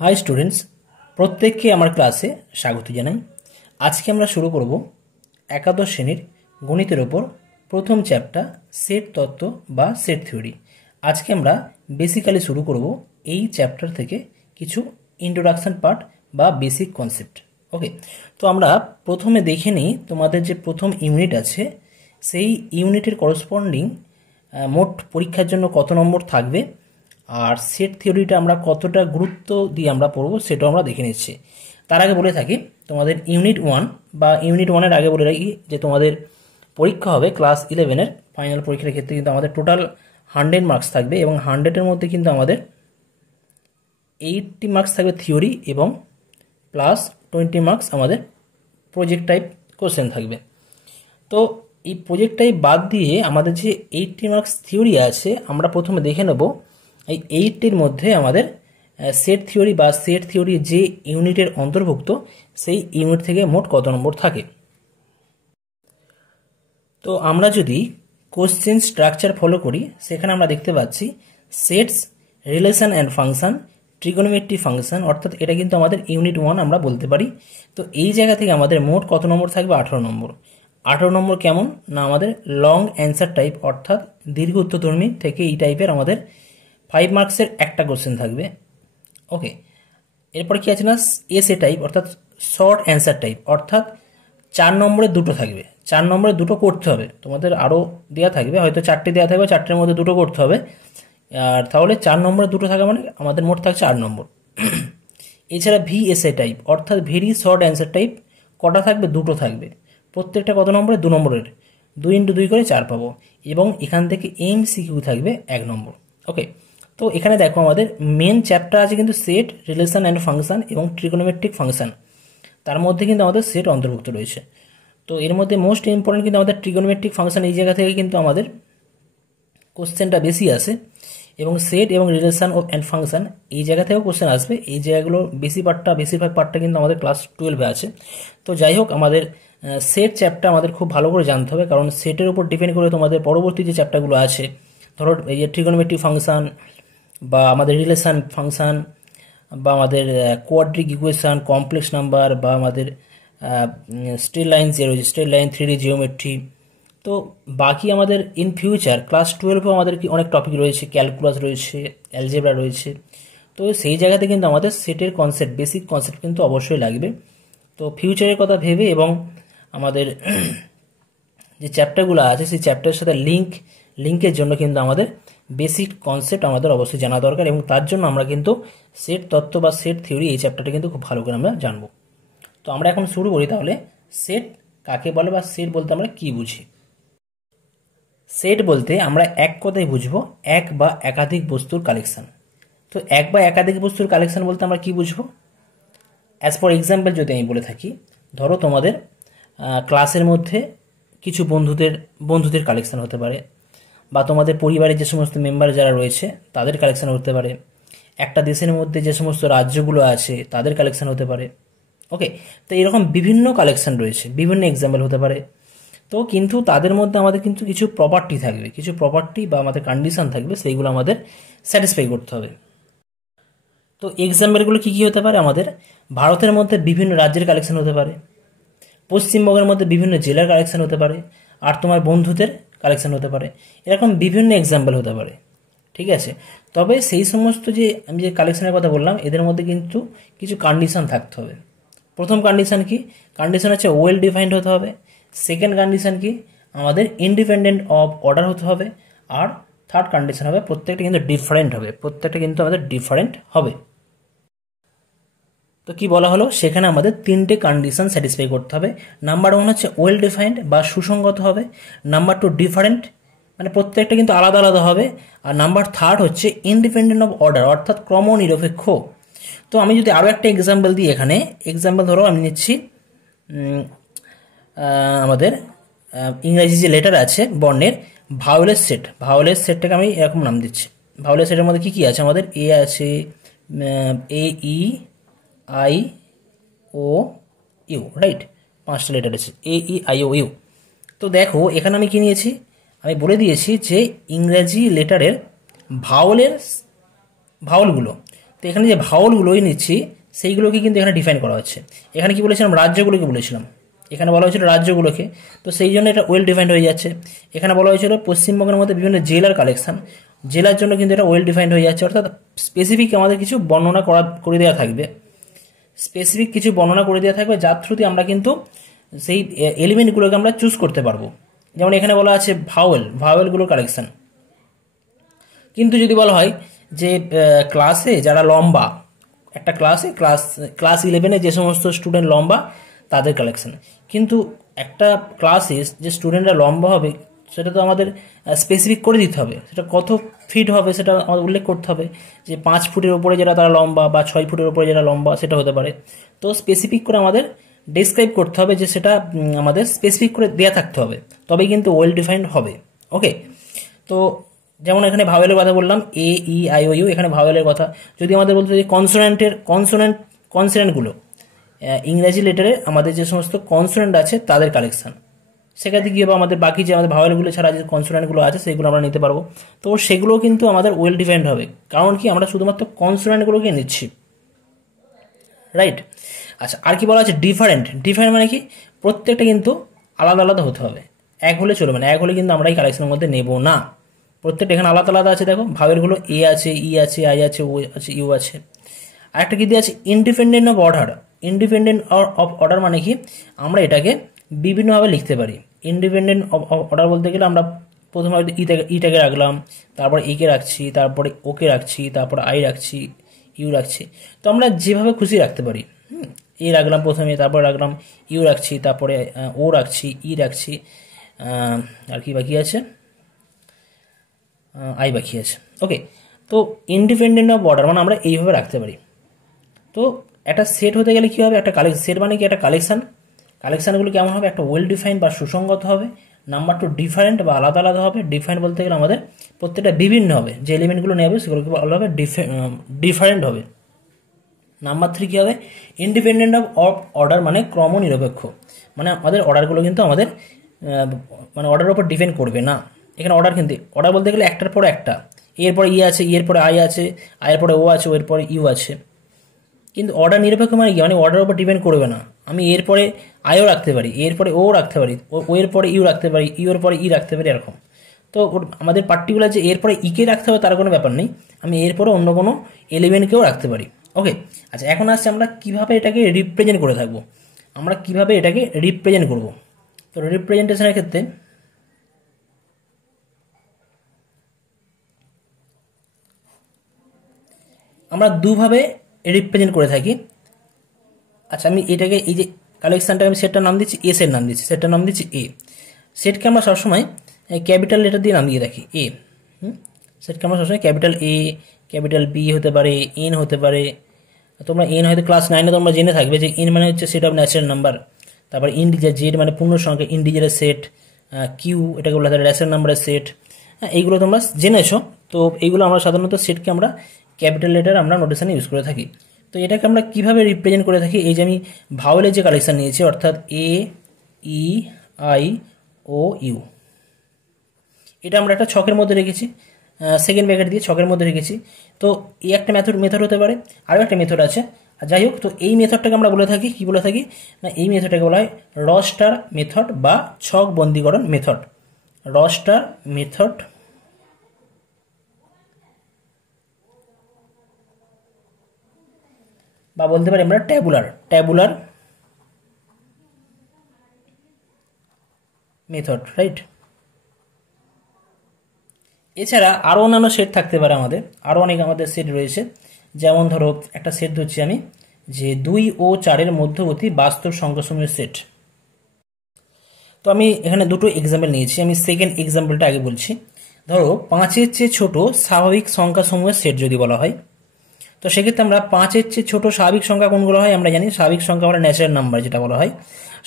High students, প্রত্যেককে আমার ক্লাসে স্বাগত জানাই। আজকে আমরা শুরু করব একাদশ শ্রেণীর গণিতের ওপর প্রথম চ্যাপ্টার সেট তত্ত্ব বা সেট থিওরি। আজকে আমরা বেসিক্যালি শুরু করব এই চ্যাপ্টার থেকে কিছু ইন্ট্রোডাকশন পার্ট বা বেসিক কনসেপ্ট। ওকে, তো আমরা প্রথমে দেখে নিই তোমাদের যে প্রথম ইউনিট আছে সেই ইউনিটের করসপন্ডিং মোট পরীক্ষার জন্য কত নম্বর থাকবে আর সেট থিওরিটা আমরা কতটা গুরুত্ব দিয়ে আমরা পড়বো সেটাও আমরা দেখে নিচ্ছি। তার আগে বলে থাকি তোমাদের ইউনিট 1 বা ইউনিট 1-এর আগে বলে রাখি যে তোমাদের পরীক্ষা হবে ক্লাস 11-এর ফাইনাল পরীক্ষার ক্ষেত্রে কিন্তু আমাদের টোটাল 100 মার্কস থাকবে এবং 100-এর মধ্যে কিন্তু আমাদের 80 মার্কস থাকবে থিওরি এবং প্লাস 20 মার্কস আমাদের প্রজেক্ট টাইপ কোশ্চেন থাকবে। তো এই প্রজেক্ট টাইপ বাদ দিয়ে আমাদের যে 80 মার্কস থিওরি আছে আমরা প্রথমে দেখে নেব এই 80-র মধ্যে আমাদের সেট থিওরি বা সেট থিওরি যে ইউনিটের অন্তর্ভুক্ত সেই ইউনিট থেকে মোট কত নম্বর থাকে। তো আমরা যদি কোশ্চেন স্ট্রাকচার ফলো করি সেখানে আমরা দেখতে পাচ্ছি sets, relation and function, trigonometry function, অর্থাৎ এটা কিন্তু আমাদের ইউনিট 1 আমরা বলতে পারি। তো এই জায়গা থেকে আমাদের মোট কত নম্বর থাকবে? 18 নম্বর। 18 নম্বর কেমন না, আমাদের লং অ্যান্সার টাইপ অর্থাৎ দীর্ঘ উত্তরধর্মী থেকে এই টাইপের আমাদের 5 মার্কসের একটা কোশ্চেন থাকবে। ওকে, এরপর কি আছে না এসে টাইপ অর্থাৎ শর্ট অ্যান্সার টাইপ, অর্থাৎ 4 নম্বরে দুটো থাকবে। 4 নম্বরে দুটো করতে হবে, তোমাদের আরও দেওয়া থাকবে, হয়তো 4টে দেওয়া থাকবে, 4টের মধ্যে দুটো করতে হবে। আর তাহলে 4 নম্বরে দুটো থাকা মানে আমাদের মোট থাকছে 8 নম্বর। এছাড়া ভিএসএ টাইপ অর্থাৎ ভেরি শর্ট অ্যান্সার টাইপ কটা থাকবে? দুটো থাকবে। প্রত্যেকটা কত নম্বরে? 2 নম্বরের। 2 × 2 করে 4 পাবো এবং এখান থেকে এমসিকিউ থাকবে 1 নম্বর। ওকে, তো এখানে দেখো আমাদের মেন চ্যাপ্টার আছে কিন্তু সেট, রিলেশন অ্যান্ড ফাংশন এবং ট্রিগোনোমেট্রিক ফাংশন, তার মধ্যে কিন্তু আমাদের সেট অন্তর্ভুক্ত রয়েছে। তো এর মধ্যে মোস্ট ইম্পর্টেন্ট কিন্তু আমাদের ট্রিগোনোমেট্রিক ফাংশন, এই জায়গা থেকে কিন্তু আমাদের কোশ্চেনটা বেশি আসে এবং সেট এবং রিলেশন অ্যান্ড ফাংশন এই জায়গা থেকেও কোশ্চেন আসবে। এই জায়গাগুলো বেশিরভাগ পার্টটা কিন্তু আমাদের ক্লাস 12-এ আছে। তো যাই হোক, আমাদের সেট চ্যাপ্টার আমাদের খুব ভালো করে জানতে হবে, কারণ সেটের উপর ডিপেন্ড করে তোমাদের পরবর্তী যে চ্যাপ্টারগুলো আছে, ধরো এই যে ট্রিগোনোমেট্রিক ফাংশন বা আমাদের রিলেশন ফাংশন বা আমাদের কোয়াড্রিক ইকুয়েশন, কমপ্লেক্স নাম্বার বা আমাদের স্ট্রেট লাইন যে রয়েছে, স্ট্রেট লাইন, 3D জিওমেট্রি। তো বাকি আমাদের ইন ফিউচার ক্লাস 12-এও আমাদের কি অনেক টপিক রয়েছে, ক্যালকুলাস রয়েছে, অ্যালজেব্রা রয়েছে। তো সেই জায়গাতে কিন্তু আমাদের সেটের কনসেপ্ট, বেসিক কনসেপ্ট কিন্তু অবশ্যই লাগবে। তো ফিউচারের কথা ভেবে এবং আমাদের যে চ্যাপ্টারগুলো আছে সেই চ্যাপ্টারের সাথে লিঙ্কের জন্য কিন্তু আমাদের বেসিক কনসেপ্ট আমাদের অবশ্যই জানা দরকার এবং তার জন্য আমরা কিন্তু সেট তত্ত্ব বা সেট থিওরি এই চ্যাপ্টারটা কিন্তু খুব ভালো করে আমরা জানবো। তো আমরা এখন শুরু করি তাহলে সেট কাকে বলে বা সেট বলতে আমরা কি বুঝি। সেট বলতে আমরা এক কথায় বুঝবো এক বা একাধিক বস্তুর কালেকশন। তো এক বা একাধিক বস্তুর কালেকশন বলতে আমরা কি বুঝবো? অ্যাজ ফর এক্সাম্পল যদি আমি বলে থাকি, ধরো তোমাদের ক্লাসের মধ্যে কিছু বন্ধুদের কালেকশন হতে পারে, বা তোমাদের পরিবারের যে সমস্ত মেম্বার যারা রয়েছে তাদের কালেকশন হতে পারে, একটা দেশের মধ্যে যে সমস্ত রাজ্যগুলো আছে তাদের কালেকশন হতে পারে। ওকে, তো এরকম বিভিন্ন কালেকশন রয়েছে, বিভিন্ন এক্সাম্পল হতে পারে। তো কিন্তু তাদের মধ্যে আমাদের কিন্তু কিছু প্রপার্টি থাকবে, কিছু প্রপার্টি বা আমাদের কন্ডিশন থাকবে, সেইগুলো আমাদের স্যাটিসফাই করতে হবে। তো এক্সাম্পলগুলো কী কী হতে পারে? আমাদের ভারতের মধ্যে বিভিন্ন রাজ্যের কালেকশন হতে পারে, পশ্চিমবঙ্গের মধ্যে বিভিন্ন জেলার কালেকশন হতে পারে, আর তোমার বন্ধুদের কালেকশন হতে পারে। এরকম বিভিন্ন এক্সাম্পল হতে পারে, ঠিক আছে। তবে সেই সমস্ত যে আমি যে কালেকশনের কথা বললাম এদের মধ্যে কিন্তু কিছু কন্ডিশন থাকতে হবে। প্রথম কন্ডিশন কি? কন্ডিশন হচ্ছে ওয়েল ডিফাইন্ড হতে হবে। সেকেন্ড কন্ডিশন কি? আমাদের ইন্ডিপেন্ডেন্ট অফ অর্ডার হতে হবে। আর থার্ড কন্ডিশন হবে প্রত্যেকটা কিন্তু ডিফারেন্ট হবে, প্রত্যেকটা কিন্তু আমাদের ডিফারেন্ট হবে। তো কি বলা হলো, সেখানে আমাদের 3টে কন্ডিশন স্যাটিসফাই করতে হবে। নাম্বার 1 হচ্ছে ওয়েল ডিফাইন্ড বা সুসংগত হবে। নাম্বার 2 ডিফারেন্ট, মানে প্রত্যেকটা কিন্তু আলাদা আলাদা হবে। আর নাম্বার 3 হচ্ছে ইন্ডিপেন্ডেন্ট অফ অর্ডার অর্থাৎ ক্রম নিরপেক্ষ। তো আমি যদি আরও একটা এক্সাম্পল দিই, এখানে এক্সাম্পল ধরো আমি নিচ্ছি আমাদের ইংরেজি যে লেটার আছে বর্ণের ভাওয়েলের সেট, ভাওয়েলের সেটটাকে আমি এরকম নাম দিচ্ছি। ভাওয়েলের সেটের মধ্যে কী কী আছে? আমাদের এ আছে, এ, ই, আই, ও, ইউ, রাইট? 5টা লেটার আছে, এ, ই, আই, ও, ইউ। তো দেখো এখানে আমি কি নিয়েছি, আমি বলে দিয়েছি যে ইংরেজি লেটারের ভাওয়েলগুলো তো এখানে যে ভাওয়ালগুলোই নিচ্ছি সেইগুলোকে কিন্তু এখানে ডিফাইন করা হচ্ছে। এখানে কি বলেছিলাম, রাজ্যগুলোকে বলেছিলাম, এখানে বলা হয়েছিল রাজ্যগুলোকে, তো সেই জন্য এটা ওয়েল ডিফাইন্ড হয়ে যাচ্ছে। এখানে বলা হয়েছিল পশ্চিমবঙ্গের মধ্যে বিভিন্ন জেলার কালেকশন, জেলার জন্য কিন্তু এটা ওয়েল ডিফাইন্ড হয়ে যাচ্ছে, অর্থাৎ স্পেসিফিক আমাদের কিছু বর্ণনা করে দেওয়া থাকবে, স্পেসিফিক কিছু বর্ণনা করে দেওয়া থাকবে, যার থ্রুতে আমরা কিন্তু সেই এলিমেন্টগুলোকে আমরা চুজ করতে পারবো। যেমন এখানে বলা আছে ভাওয়েলগুলোর কালেকশন। কিন্তু যদি বলা হয় যে ক্লাসে যারা লম্বা, একটা ক্লাস 11-এ যে সমস্ত স্টুডেন্ট লম্বা তাদের কালেকশন, কিন্তু একটা ক্লাসে যে স্টুডেন্টরা লম্বা হবে সেটা তো আমাদের স্পেসিফিক করে দিতে হবে, সেটা কত ফিট হবে সেটা আমাদের উল্লেখ করতে হবে, যে 5 ফুটের ওপরে যারা তারা লম্বা বা 6 ফুটের ওপরে যারা লম্বা সেটা হতে পারে। তো স্পেসিফিক করে আমাদের ডেসক্রাইব করতে হবে, যে সেটা আমাদের স্পেসিফিক করে দেওয়া থাকতে হবে, তবেই কিন্তু ওয়েল ডিফাইন্ড হবে। ওকে, তো যেমন এখানে ভাওয়েলের কথা বললাম, এ ই আই ও ইউ, এখানে ভাওয়েলের কথা। যদি আমাদের বলতে যে কনসোনেন্টগুলো, ইংরেজি লেটারে আমাদের যে সমস্ত কনসোনেন্ট আছে তাদের কালেকশন, সেখানে গিয়ে বা আমাদের বাকি যে আমাদের ভাওয়েলগুলো ছাড়া যে কনসোনেন্টগুলো আছে সেগুলো আমরা নিতে পারবো। তো সেগুলো কিন্তু আমাদের ওয়েল ডিফাইন্ড হবে, কারণ কি আমরা শুধুমাত্র কনসোনেন্টগুলোকে নিচ্ছি, রাইট। আচ্ছা, আর কি বলা আছে, ডিফারেন্ট মানে কি, প্রত্যেকটা কিন্তু আলাদা আলাদা হতে হবে, এক হলে চলবে না, এক হলে কিন্তু আমরা এই কালেকশনের মধ্যে নেব না। প্রত্যেকটা এখানে আলাদা আলাদা আছে, দেখো ভাওয়েলগুলো এ আছে, ই আছে, আই আছে, ও আছে, ইউ আছে। আরেকটা কি দিয়ে আছে, independent of order. Independent of order মানে কি, আমরা এটাকে বিভিন্নভাবে লিখতে পারি। ইন্ডিপেন্ডেন্ট অফ অর্ডার বলতে গেলে আমরা প্রথমে ইটাকে রাখলাম, তারপর একে রাখছি, তারপরে ওকে রাখছি, তারপর আই রাখছি, ইউ রাখছি। তো আমরা যেভাবে খুশি রাখতে পারি, এ রাখলাম প্রথমে, তারপর রাখলাম ইউ রাখছি, তারপরে ও রাখছি, ই রাখছি, আর কি বাকি আছে, আই বাকি আছে। ওকে, তো ইন্ডিপেন্ডেন্ট অফ অর্ডার মানে আমরা এইভাবে রাখতে পারি। তো একটা সেট হতে গেলে কি হবে, একটা সেট মানে কি একটা কালেকশানগুলো কেমন হবে, একটা ওয়েল ডিফাইন্ড বা সুসংগত হবে। নাম্বার 2 ডিফারেন্ট বা আলাদা আলাদা হবে। ডিফারেন্ট বলতে গেলে আমাদের প্রত্যেকটা বিভিন্ন হবে, যে এলিমেন্টগুলো নেবে সেগুলোকে বলা হবে ডিফারেন্ট হবে। নাম্বার 3 কি হবে, ইন্ডিপেন্ডেন্ট অফ অর্ডার মানে ক্রমনিরপেক্ষ, মানে আমাদের অর্ডারগুলো কিন্তু আমাদের মানে অর্ডারের উপর ডিপেন্ড করবে না। এখানে অর্ডার বলতে গেলে একটার পর একটা, এরপরে ই আছে, এর পরে আই আছে, আয়ের পরে ও আছে, ওর পরে ইউ আছে। কিন্তু অর্ডার নিরপেক্ষ মানে কি, মানে অর্ডারের উপর ডিপেন্ড করবে না। আমি এরপরে আইও রাখতে পারি, এরপরে ও রাখতে পারি, ও এর পরে ইউ রাখতে পারি, ইউ এর পরে ই রাখতে পারি, এরকম। তো আমাদের পার্টিকুলার যে এরপরে ইকে রাখতে হবে তার কোনো ব্যাপার নেই, আমি এরপরে অন্য কোনো এলিমেন্টকেও রাখতে পারি। ওকে, আচ্ছা, এখন আসছে আমরা কিভাবে এটাকে রিপ্রেজেন্ট করে থাকবো, আমরা কিভাবে এটাকে রিপ্রেজেন্ট করব। তো রিপ্রেজেন্টেশনের ক্ষেত্রে আমরা দুভাবে রিপ্রেজেন্ট করে থাকি। আচ্ছা, আমি এটাকে, এই যে কালেকশানটা, আমি সেটটার নাম দিচ্ছি এ, সেট নাম দিচ্ছি, সেটটার নাম দিচ্ছি এ। সেটকে আমরা সবসময় ক্যাপিটাল লেটার দিয়ে নাম দিয়ে রাখি, এ। সেটকে আমরা সবসময় ক্যাপিটাল এ, ক্যাপিটাল বি হতে পারে, এন হতে পারে। তোমরা এন হয়তো ক্লাস 9-এ তোমরা জেনে থাকবে যে এন মানে হচ্ছে সেট অফ ন্যাচারাল নাম্বার, তারপর ইন্ডিজার, জেড মানে পূর্ণ সংখ্যা, ইন্ডিজারের সেট, কিউ এটাকে বলা হয় রেশনাল নাম্বারের সেট। এইগুলো তোমরা জেনেছো। তো এইগুলো আমরা সাধারণত সেটকে আমরা ক্যাপিটাল লেটার আমরা নোটেশনে ইউজ করে থাকি। তো এটাকে আমরা কিভাবে রিপ্রেজেন্ট করে থাকি, এই যে আমি ভাওয়েলের যে কালেকশন নিয়েছি, অর্থাৎ এ, ই, আই, ও, ইউ, এটা আমরা একটা ছকের মধ্যে রেখেছি, সেকেন্ড ব্র্যাকেট দিয়ে ছকের মধ্যে রেখেছি। তো এই একটা মেথড হতে পারে, আরও একটা মেথড আছে। যাই হোক, তো এই মেথডটাকে আমরা বলে থাকি, কি বলে থাকি না, এই মেথডটাকে বলা হয় রস্টার মেথড বা ছক বন্দীকরণ মেথড। রস্টার মেথড বা বলতে পারি আমরা ট্যাবুলার মেথড, রাইট। এছাড়া আরও অন্যান্য সেট থাকতে পারে, আরও অনেক আমাদের সেট রয়েছে। যেমন ধরো একটা সেট ধরছি আমি, যে 2 ও 4-এর মধ্যবর্তী বাস্তব সংখ্যাসমূহের সেট। তো আমি এখানে দুটো এক্সাম্পল নিয়েছি, আমি সেকেন্ড এক্সাম্পলটা আগে বলছি। ধরো 5-এর চেয়ে ছোট স্বাভাবিক সংখ্যাসমূহের সেট যদি বলা হয়, তো সেক্ষেত্রে আমরা 5-এর চেয়ে ছোট স্বাভাবিক সংখ্যা কোনগুলো হয় আমরা জানি। স্বাভাবিক সংখ্যা আমরা ন্যাচারাল নাম্বার যেটা বলা হয়,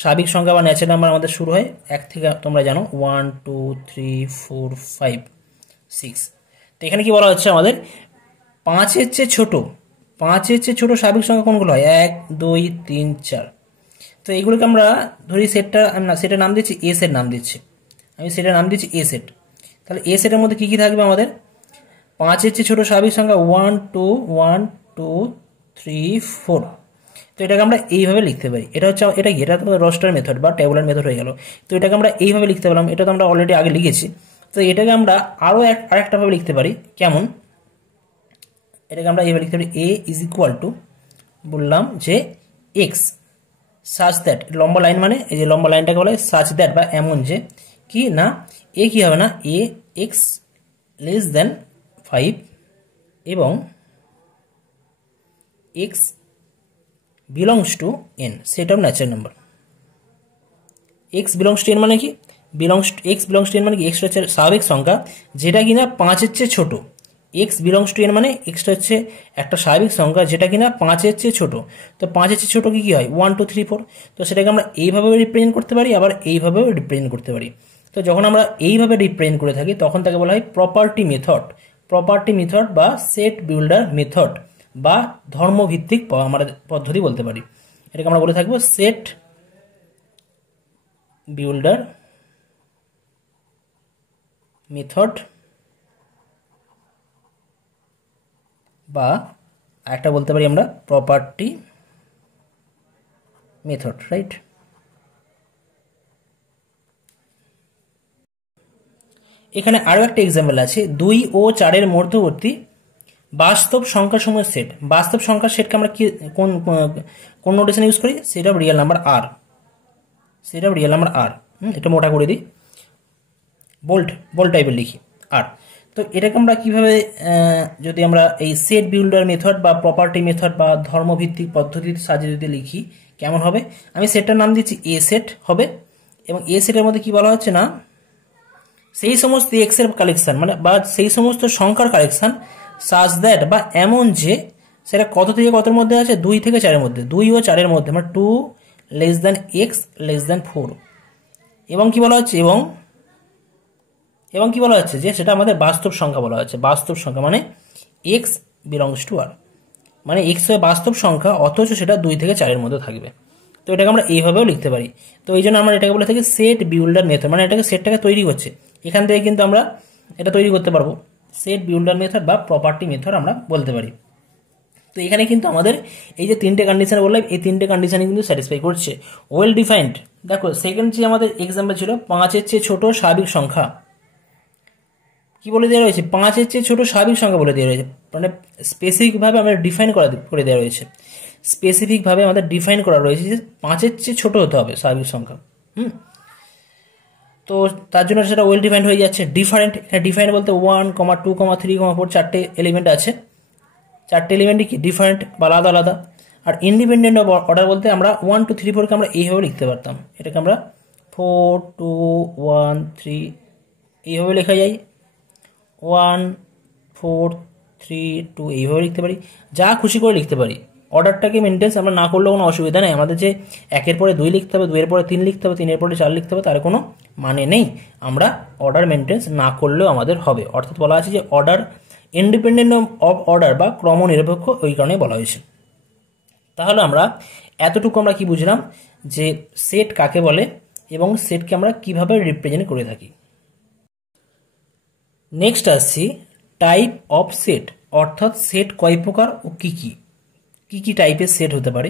স্বাভাবিক সংখ্যা বা ন্যাচারাল নাম্বার আমাদের শুরু হয় 1 থেকে, তোমরা জানো 1 2 3 4 5 6। তো এখানে কি বলা হচ্ছে আমাদের 5-এর চেয়ে ছোট স্বাভাবিক সংখ্যা কোনগুলো হয়, 1 2 3 4। তো এইগুলোকে আমরা ধরি সেটের নাম দিচ্ছি এ সেট, আমি সেটের নাম দিচ্ছি এ সেট। তাহলে এ সেটের মধ্যে কি কি থাকবে আমাদের, 5-এর চেয়ে ছোট স্বাভাবিক সংখ্যা 1 2 1 2 3 4। তো এটাকে আমরা এইভাবে লিখতে পারি। এটা হচ্ছে এটা তো রোস্টার মেথড বা টেবুলার মেথড হয়ে গেল। তো এটাকে আমরা এইভাবে লিখতে পারলাম, এটা তো আমরা অলরেডি আগে লিখেছি। তো এটাকে আমরা আরেকটা ভাবে লিখতে পারি। কেমন? এটাকে আমরা এইভাবে লিখতে পারি, a ইজ ইকুয়াল টু, বললাম যে এক্স সাচ দ্যাট, লম্বা লাইন মানে এই যে লম্বা লাইনটাকে বলে সাচ দ্যাট, বা এমন যে কি না এ কি হবে না এ এক্স লেস দেন 5 এবং x belongs to N, set of natural number. X belongs to N মানে কি? এক্স বিলংস টু এন মানে কি? এক্স হচ্ছে স্বাভাবিক সংখ্যা যেটা কিনা 5-এর চেয়ে ছোট। এক্স বিলংস টু এন মানে এক্সটা হচ্ছে একটা স্বাভাবিক সংখ্যা যেটা কিনা 5-এর চেয়ে ছোট। তো 5-এর চেয়ে ছোট কি কি হয়? 1 2 3 4। তো সেটাকে আমরা এইভাবে রিপ্রেজেন্ট করতে পারি, আবার এইভাবেও রিপ্রেজেন্ট করতে পারি। তো যখন আমরা এইভাবে রিপ্রেজেন্ট করে থাকি তখন তাকে বলা হয় প্রপার্টি মেথড। প্রপার্টি মেথড বা সেট বিল্ডার মেথড বা ধর্মভিত্তিক আমরা পদ্ধতি বলতে পারি। এটাকে আমরা বলে থাকবো সেট বিল্ডার মেথড বা একটা বলতে পারি আমরা প্রপার্টি মেথড, রাইট? এখানে আরো একটা এক্সাম্পল আছে, 2 ও 4-এর মধ্যবর্তী বাস্তব সংখ্যাসমূহের সেট। বাস্তব সংখ্যার সেটকে আমরা কি কোন নোটেশন ইউজ করি? Set of real number R. Set of real number R, এটা মোটা করে দিই, বোল্ড টাইপের লিখি আর। তো এটাকে আমরা কিভাবে যদি আমরা এই সেট বিল্ডার মেথড বা প্রপার্টি মেথড বা ধর্মভিত্তিক পদ্ধতির সাহায্যে যদি লিখি কেমন হবে? আমি সেটটার নাম দিচ্ছি এ সেট হবে, এবং এ সেটের মধ্যে কি বলা হচ্ছে না সেই সমস্ত এক্স এর কালেকশন মানে বা সেই সমস্ত সংখ্যার কালেকশন সাজ দ্যাট বা এমন যে সেটা কত থেকে কতর মধ্যে আছে? 2 থেকে 4-এর মধ্যে, 2 ও 4-এর মধ্যে, মানে 2 less than x less than 4। এবং কি বলা হচ্ছে? এবং কি বলা হচ্ছে যে সেটা আমাদের বাস্তব সংখ্যা বলা হচ্ছে। বাস্তব সংখ্যা মানে এক্স বিলংস টু আর, মানে এক্স হয় বাস্তব সংখ্যা অথচ সেটা 2 থেকে 4-এর মধ্যে থাকবে। তো এটাকে আমরা এইভাবেও লিখতে পারি। তো এই জন্য আমরা এটাকে বলে থাকি সেট বিল্ডার মেথড, মানে এটাকে সেটটাকে তৈরি করছে, এখান থেকে কিন্তু আমরা এটা তৈরি করতে পারবো। সেট বিল্ডার মেথড বা প্রপার্টি মেথড আমরা বলতে পারি। তো এখানে কিন্তু আমাদের এই যে 3টে কন্ডিশন বললাম, এই 3টে কন্ডিশনে কিন্তু স্যাটিসফাই করছে। ওয়েল ডিফাইন্ড, দেখো সেকেন্ড যে আমাদের এক্সাম্পল ছিল 5-এর চেয়ে ছোট স্বাভাবিক সংখ্যা, কি বলে দেওয়া রয়েছে? 5-এর চেয়ে ছোট স্বাভাবিক সংখ্যা বলে দেওয়া রয়েছে, মানে স্পেসিফিকভাবে আমাদের ডিফাইন করে দেওয়া রয়েছে। স্পেসিফিকভাবে আমাদের ডিফাইন করা রয়েছে যে 5-এর চেয়ে ছোট হতে হবে স্বাভাবিক সংখ্যা। তো তার জন্য সেটা ওয়েল ডিফাইন্ড হয়ে যাচ্ছে। ডিফারেন্ট, এখানে ডিফাইন্ড বলতে 1, 2, 3, 4 4টে এলিমেন্ট আছে। 4টে এলিমেন্টই কি ডিফারেন্ট বা আলাদা আলাদা। আর ইন্ডিপেন্ডেন্ট অফ অর্ডার বলতে আমরা 1 2 3 4কে আমরা এইভাবে লিখতে পারতাম। এটাকে আমরা 4 2 1 3 এইভাবে লেখা যায়। 1 4 3 2 এইভাবে লিখতে পারি, যা খুশি করে লিখতে পারি। অর্ডারটাকে মেনটেন্স আমরা না করলেও কোনো অসুবিধা নেই। আমাদের যে 1-এর পরে 2 লিখতে হবে, 2-এর পরে 3 লিখতে হবে, 3-এর পরে 4 লিখতে হবে, তার কোনো মানে নেই। আমরা অর্ডার মেনটেন্স না করলেও আমাদের হবে। অর্থাৎ বলা আছে যে অর্ডার ইন্ডিপেন্ডেন্ট অফ অর্ডার বা ক্রম নিরপেক্ষ, ওই কারণে বলা হয়েছে। তাহলে আমরা এতটুকু আমরা কি বুঝলাম যে সেট কাকে বলে এবং সেটকে আমরা কিভাবে রিপ্রেজেন্ট করে থাকি। নেক্সট আসছি টাইপ অফ সেট, অর্থাৎ সেট কয় প্রকার ও কি কি টাইপের সেট হতে পারে।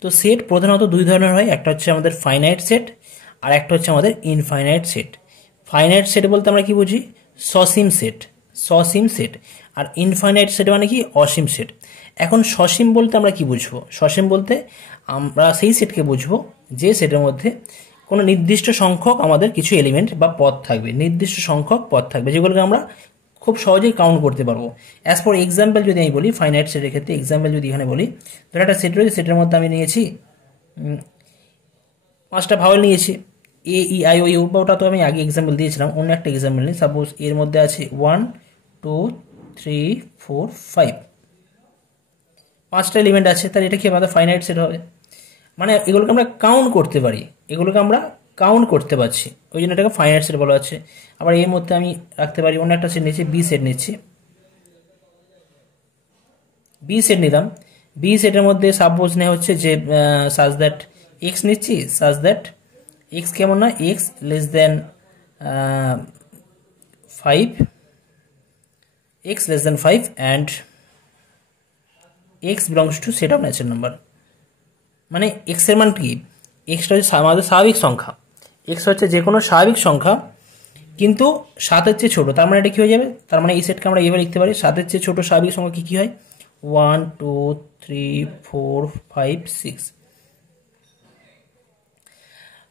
তো সেট প্রধানত 2 ধরনের হয়, একটা হচ্ছে আমাদের ফাইনাইট সেট আর একটা হচ্ছে আমাদের ইনফাইনাইট সেট। ফাইনাইট সেট বলতে আমরা কি বুঝি? সসীম সেট। আর ইনফাইনাইট সেট মানে কি? অসীম সেট। এখন সসীম বলতে আমরা কি বুঝবো? সসীম বলতে আমরা সেই সেটকে বুঝবো যে সেটের মধ্যে কোনো নির্দিষ্ট সংখ্যক আমাদের কিছু এলিমেন্ট বা পদ থাকবে, নির্দিষ্ট সংখ্যক পদ থাকবে যেগুলোকে আমরা খুব সহজেই কাউন্ট করতে পারবো। অ্যাজ ফর এক্সাম্পল যদি আমি বলি ফাইনাইট সেটের ক্ষেত্রে, এক্সাম্পল যদি এখানে বলি, ধর একটা সেট রয়েছে, সেটের মধ্যে আমি নিয়েছি 5টা ভাওয়েল নিয়েছি, এ ই আই ও ইউ, বা ওটা তো আমি আগে এক্সাম্পল দিয়েছিলাম। অন্য একটা এক্সাম্পল নিই, সাপোজ এর মধ্যে আছে 1 2 3 4 5, 5টা এলিমেন্ট আছে, তাহলে এটা কি আমাদের ফাইনাইট সেট হবে। মানে এগুলোকে আমরা কাউন্ট করতে পারি, এগুলোকে আমরা কাউন্ট করতে পারছি, ওই জন্য এটাকে ফাইনাইট সেট বলা হচ্ছে। আবার এর মধ্যে আমি রাখতে পারি অন্য একটা সেট নিচ্ছি, বি সেট নিচ্ছি, বি সেট নিলাম। বি সেটের মধ্যে সাপোজ নেওয়া হচ্ছে যে সাজ দ্যাট এক্স নিচ্ছি, সাজ দ্যাট এক্স কেমন না x less than 5, x less than 5 and x belongs to set of natural number. মানে এক্স এর মান কি, এক্সটা হচ্ছে আমাদের স্বাভাবিক সংখ্যা, এক্স হচ্ছে যে কোনো স্বাভাবিক সংখ্যা কিন্তু 7-এর চেয়ে ছোটো, তার মানে এটা কী হয়ে যাবে, তার মানে এই সেটকে আমরা এইভাবে লিখতে পারি 7-এর চেয়ে ছোটো স্বাভাবিক সংখ্যা কী কী হয়, 1 2 3 4 5 6।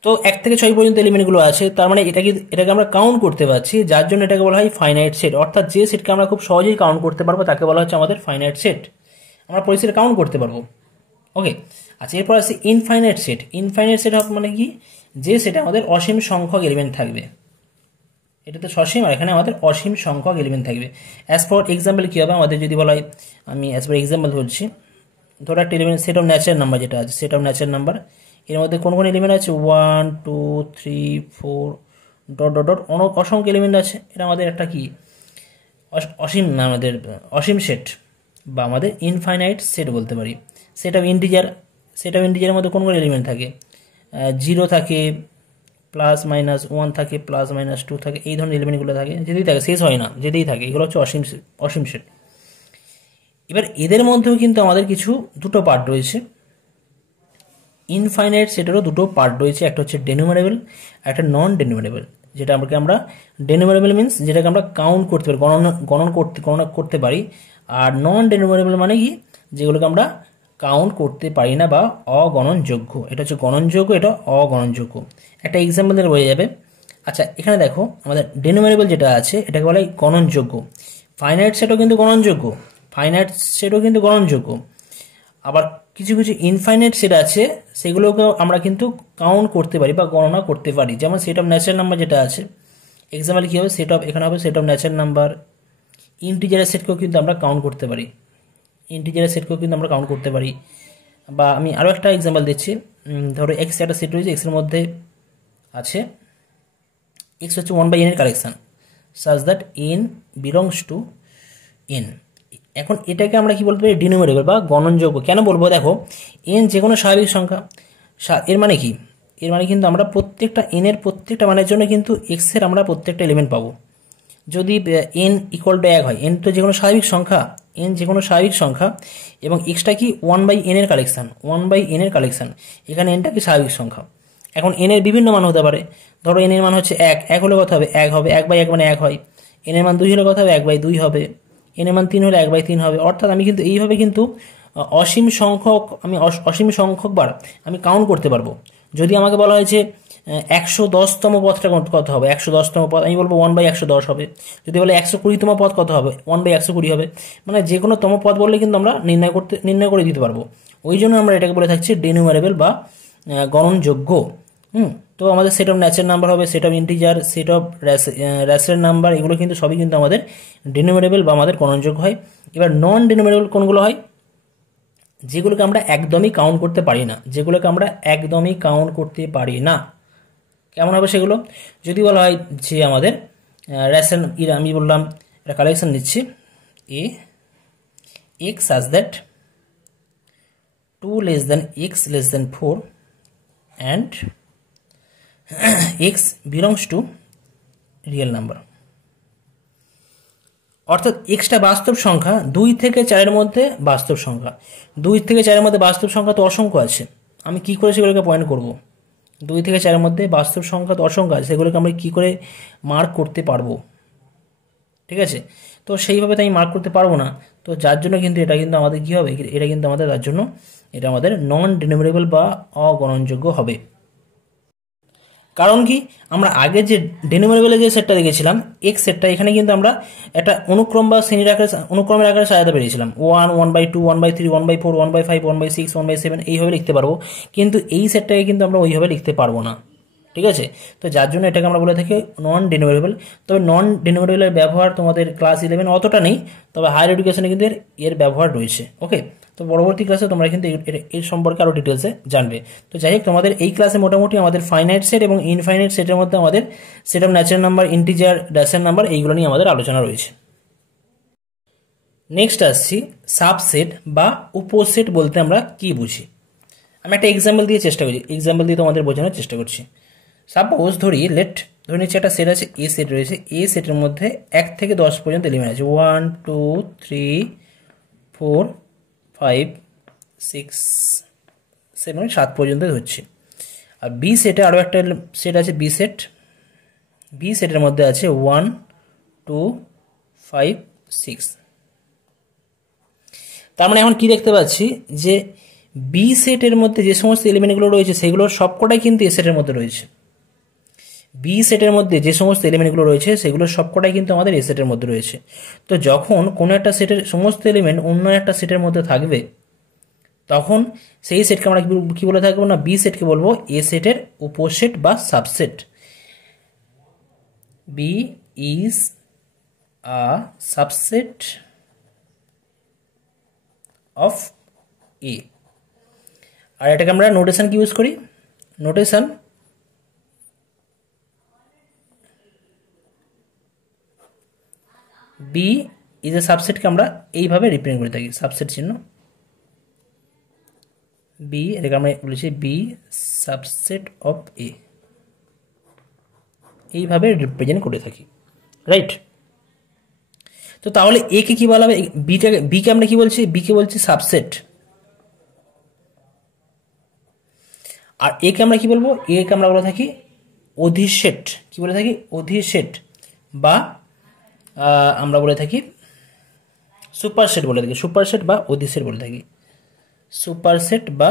তো 1 থেকে 6 পর্যন্ত এলিমেন্টগুলো আছে, তার মানে এটাকে আমরা কাউন্ট করতে পারছি, যার জন্য এটাকে বলা হয় ফাইনাইট সেট। অর্থাৎ যে সেটকে আমরা খুব সহজেই কাউন্ট করতে পারবো তাকে বলা হচ্ছে আমাদের ফাইনাইট সেট, আমরা পরিস্থিতি কাউন্ট করতে পারবো। ওকে, আচ্ছা এরপর আছে ইনফাইনাইট সেট। ইনফাইনাইট সেট মানে কি, যে সেটা আমাদের অসীম সংখ্যক এলিমেন্ট থাকবে, এটা তো সসীম আর এখানে আমাদের অসীম সংখ্যক এলিমেন্ট থাকবে। অ্যাজ ফর এক্সাম্পল কী হবে আমাদের, যদি বলা হয়, আমি অ্যাজ ফর এক্সাম্পল বলছি, ধরো একটা element set of natural number যেটা আছে, সেট অফ ন্যাচারাল নাম্বার, এর মধ্যে কোন কোন এলিমেন্ট আছে, 1 2 3 4 ডট ডট ডট অসংখ্য এলিমেন্ট আছে। এটা আমাদের একটা কি অসীম, আমাদের অসীম সেট বা আমাদের ইনফাইনাইট সেট বলতে পারি। Set of integer, set of ইন্টিজারের মধ্যে কোন কোন এলিমেন্ট থাকে, 0 থাকে, +-1 থাকে, +-2 থাকে, এই ধরনের এলিমেন্টগুলো থাকে, যেতেই থাকে, শেষ হয় না, যেতেই থাকে, এগুলো হচ্ছে অসীম সেট। এবার এদের মধ্যেও কিন্তু আমাদের দুটো পার্ট রয়েছে, ইনফাইনাইট সেটেরও দুটো পার্ট রয়েছে, একটা হচ্ছে ডেনুমারেবল, একটা নন ডেনুমারেবল। যেটা আমরা ডেনুমারেবল মিনস যেটাকে আমরা কাউন্ট করতে পারি, গণনা করতে পারি, আর নন ডেনুমারেবল মানে কি, যেগুলোকে আমরা কাউন্ট করতে পারি না বা অগণনযোগ্য। এটা হচ্ছে গণনযোগ্য, এটা অগণনযোগ্য। একটা এক্সাম্পল দিলে বোঝা যাবে। আচ্ছা এখানে দেখো আমাদের ডেনুমারেবল যেটা আছে এটাকে বলা হয় গণনযোগ্য, ফাইনাইট সেটও কিন্তু গণনযোগ্য, আবার কিছু কিছু ইনফাইনাইট সেট আছে সেগুলোকেও আমরা কিন্তু কাউন্ট করতে পারি বা গণনা করতে পারি। যেমন সেট অফ ন্যাচারাল নাম্বার যেটা আছে, এক্সাম্পল কী হবে, এখানে হবে সেট অফ ন্যাচারাল নাম্বার। ইন্টিজারের সেটকেও কিন্তু আমরা কাউন্ট করতে পারি, বা আমি আরও একটা এক্সাম্পল দিচ্ছি, ধরো এক্স একটা সেট রয়েছে, এক্সের মধ্যে আছে, এক্স হচ্ছে 1/n এর collection, such that n belongs to n। এখন এটাকে আমরা কি বলতে পারি, ডিনুমারেবল বা গণনযোগ্য। কেন বলবো, দেখো n যে কোনো স্বাভাবিক সংখ্যা, এর মানে কি, এর মানে কিন্তু আমরা প্রত্যেকটা n এর প্রত্যেকটা মানের জন্য কিন্তু x এর আমরা প্রত্যেকটা এলিমেন্ট পাবো। যদি n = 1 হয়, n তো যে কোনো স্বাভাবিক সংখ্যা, এবং এক্সটা কি 1/n এর কালেকশন, এখানে nটা কি স্বাভাবিক সংখ্যা। এখন n এর বিভিন্ন মান হতে পারে, ধরো n এর মান হচ্ছে 1 হলে কথা হবে 1 হবে, 1/1 মানে 1 হয়। n এর মান 2 হলে কথা হবে 1/2 হবে, n এর মান 3 হলে 1/3 হবে। অর্থাৎ আমি কিন্তু এইভাবে কিন্তু অসীম সংখ্যকবার আমি কাউন্ট করতে পারবো। যদি আমাকে বলা হয়েছে 110তম পদটা কত হবে, 110তম পদ, আমি বলবো 1/110 হবে। যদি বলে 120তম পদ কত হবে, 1/120 হবে। মানে যে কোনো তম পদ বললে কিন্তু আমরা নির্ণয় করে দিতে পারবো। ওই জন্য আমরা এটাকে বলে থাকছি ডেনুমারেবল বা গণনযোগ্য। তো আমাদের সেট অফ ন্যাচারাল নাম্বার হবে, set of integer, set of rational number, এগুলো কিন্তু সবই কিন্তু আমাদের ডেনুমারেবল বা আমাদের গণনযোগ্য হয়। এবার নন ডেনুমারেবল কোনগুলো হয়, যেগুলোকে আমরা একদমই কাউন্ট করতে পারি না। কেমন হবে সেগুলো, যদি বলা হয় যে আমাদের আমি বললাম একটা কালেকশন নিচ্ছি, এ x such that 2 less than x less than 4 and x belongs to real number। অর্থাৎ এক্সটা বাস্তব সংখ্যা, 2 থেকে 4-এর মধ্যে বাস্তব সংখ্যা, 2 থেকে 4-এর মধ্যে বাস্তব সংখ্যা তো অসংখ্য আছে, আমি কি করে সেগুলোকে পয়েন্ট করব, 2 থেকে 4-এর মধ্যে বাস্তব সংখ্যা তো অসংখ্য আছে, সেগুলোকে আমরা কি করে মার্ক করতে পারবো, ঠিক আছে। তো সেইভাবে তো আমি মার্ক করতে পারবো না, তো যার জন্য কিন্তু এটা কিন্তু আমাদের কী হবে, এটা কিন্তু আমাদের তার জন্য এটা আমাদের নন ডেনুমারেবল বা অগণনযোগ্য হবে। কারণ কি, আমরা আগে যে ডেনুমারেবলের যে সেটটা দেখেছিলাম এক্স সেটটা, এখানে কিন্তু আমরা একটা অনুক্রম বা অনুক্রমের আকারে সাজাতে পেরেছিলাম, 1 1/2 1/3 1/4 1/5 1/6 1/7 এইভাবে লিখতে পারবো, কিন্তু এই সেটটাকে কিন্তু আমরা ওইভাবে লিখতে পারবো না, ঠিক আছে। তো যার জন্য এটাকে আমরা বলে থাকি নন ডেনুমারেবল। তবে নন ডেনুমারেবলের ব্যবহার তোমাদের ক্লাস 11 অতটা নেই, তবে হায়ার এডুকেশনে কিন্তু এর ব্যবহার রয়েছে। ওকে, তো পরবর্তী ক্লাসে তোমরা কিন্তু এর সম্পর্কে আরও ডিটেলসে জানবে। তো যাই হোক, তোমাদের এই ক্লাসে মোটামুটি আমাদের ফাইনাইট সেট এবং ইনফাইনাইট সেটের মধ্যে আমাদের set of natural number, integer, rational number, এইগুলো নিয়ে আমাদের আলোচনা রয়েছে। নেক্সট আসছি সাবসেট বা উপসেট বলতে আমরা কি বুঝি। আমি একটা এক্সাম্পল দিয়ে তোমাদের বোঝানোর চেষ্টা করছি। সাপোজ ধরে নিচ্ছি একটা সেট আছে, এ সেট রয়েছে, এ সেটের মধ্যে 1 থেকে 10 পর্যন্ত এলিমেন্ট আছে, 1 2 3 4 5 6 7 7 পর্যন্ত ধরছি। আর বি সেটে আরও একটা সেট আছে বি সেট। বি সেটের মধ্যে আছে 1 2 5 6। তার মানে এখন কি দেখতে পাচ্ছি যে বি সেটের মধ্যে যে সমস্ত এলিমেন্টগুলো রয়েছে সেগুলোর সবকটাই কিন্তু এ সেটের মধ্যে রয়েছে। বি সেটের মধ্যে যে সমস্ত এলিমেন্টগুলো রয়েছে সেগুলোর সবকটাই কিন্তু আমাদের এ সেটের মধ্যে রয়েছে। তো যখন কোনো একটা সেটের সমস্ত এলিমেন্ট অন্য একটা সেটের মধ্যে থাকবে তখন সেই সেটকে আমরা কি বলে থাকবো না, বি সেটকে বলবো এ সেটের উপসেট বা subset. B is a subset of A. আর এটাকে আমরা নোটেশন কি ইউজ করি, নোটেশন বি ইজ এ সাবসেটকে আমরা এইভাবে রিপ্রেজেন্ট করে থাকি, সাবসেট চিহ্ন বি, এটাকে আমরা বলেছি বি সাবসেট অফ এ, এইভাবে রিপ্রেজেন্ট করে থাকি, রাইট। তো তাহলে এ কে কি বলা হবে, বিকে আমরা কি বলছি, বিকে বলছি সাবসেট। আর একে আমরা কি বলবো, একে আমরা বলে থাকি অধিসেট। কি বলে থাকি, অধিসেট, বা আমরা বলে থাকি সুপারসেট বলে থাকি, সুপারসেট বা অধিসেট বলে থাকি, সুপারসেট বা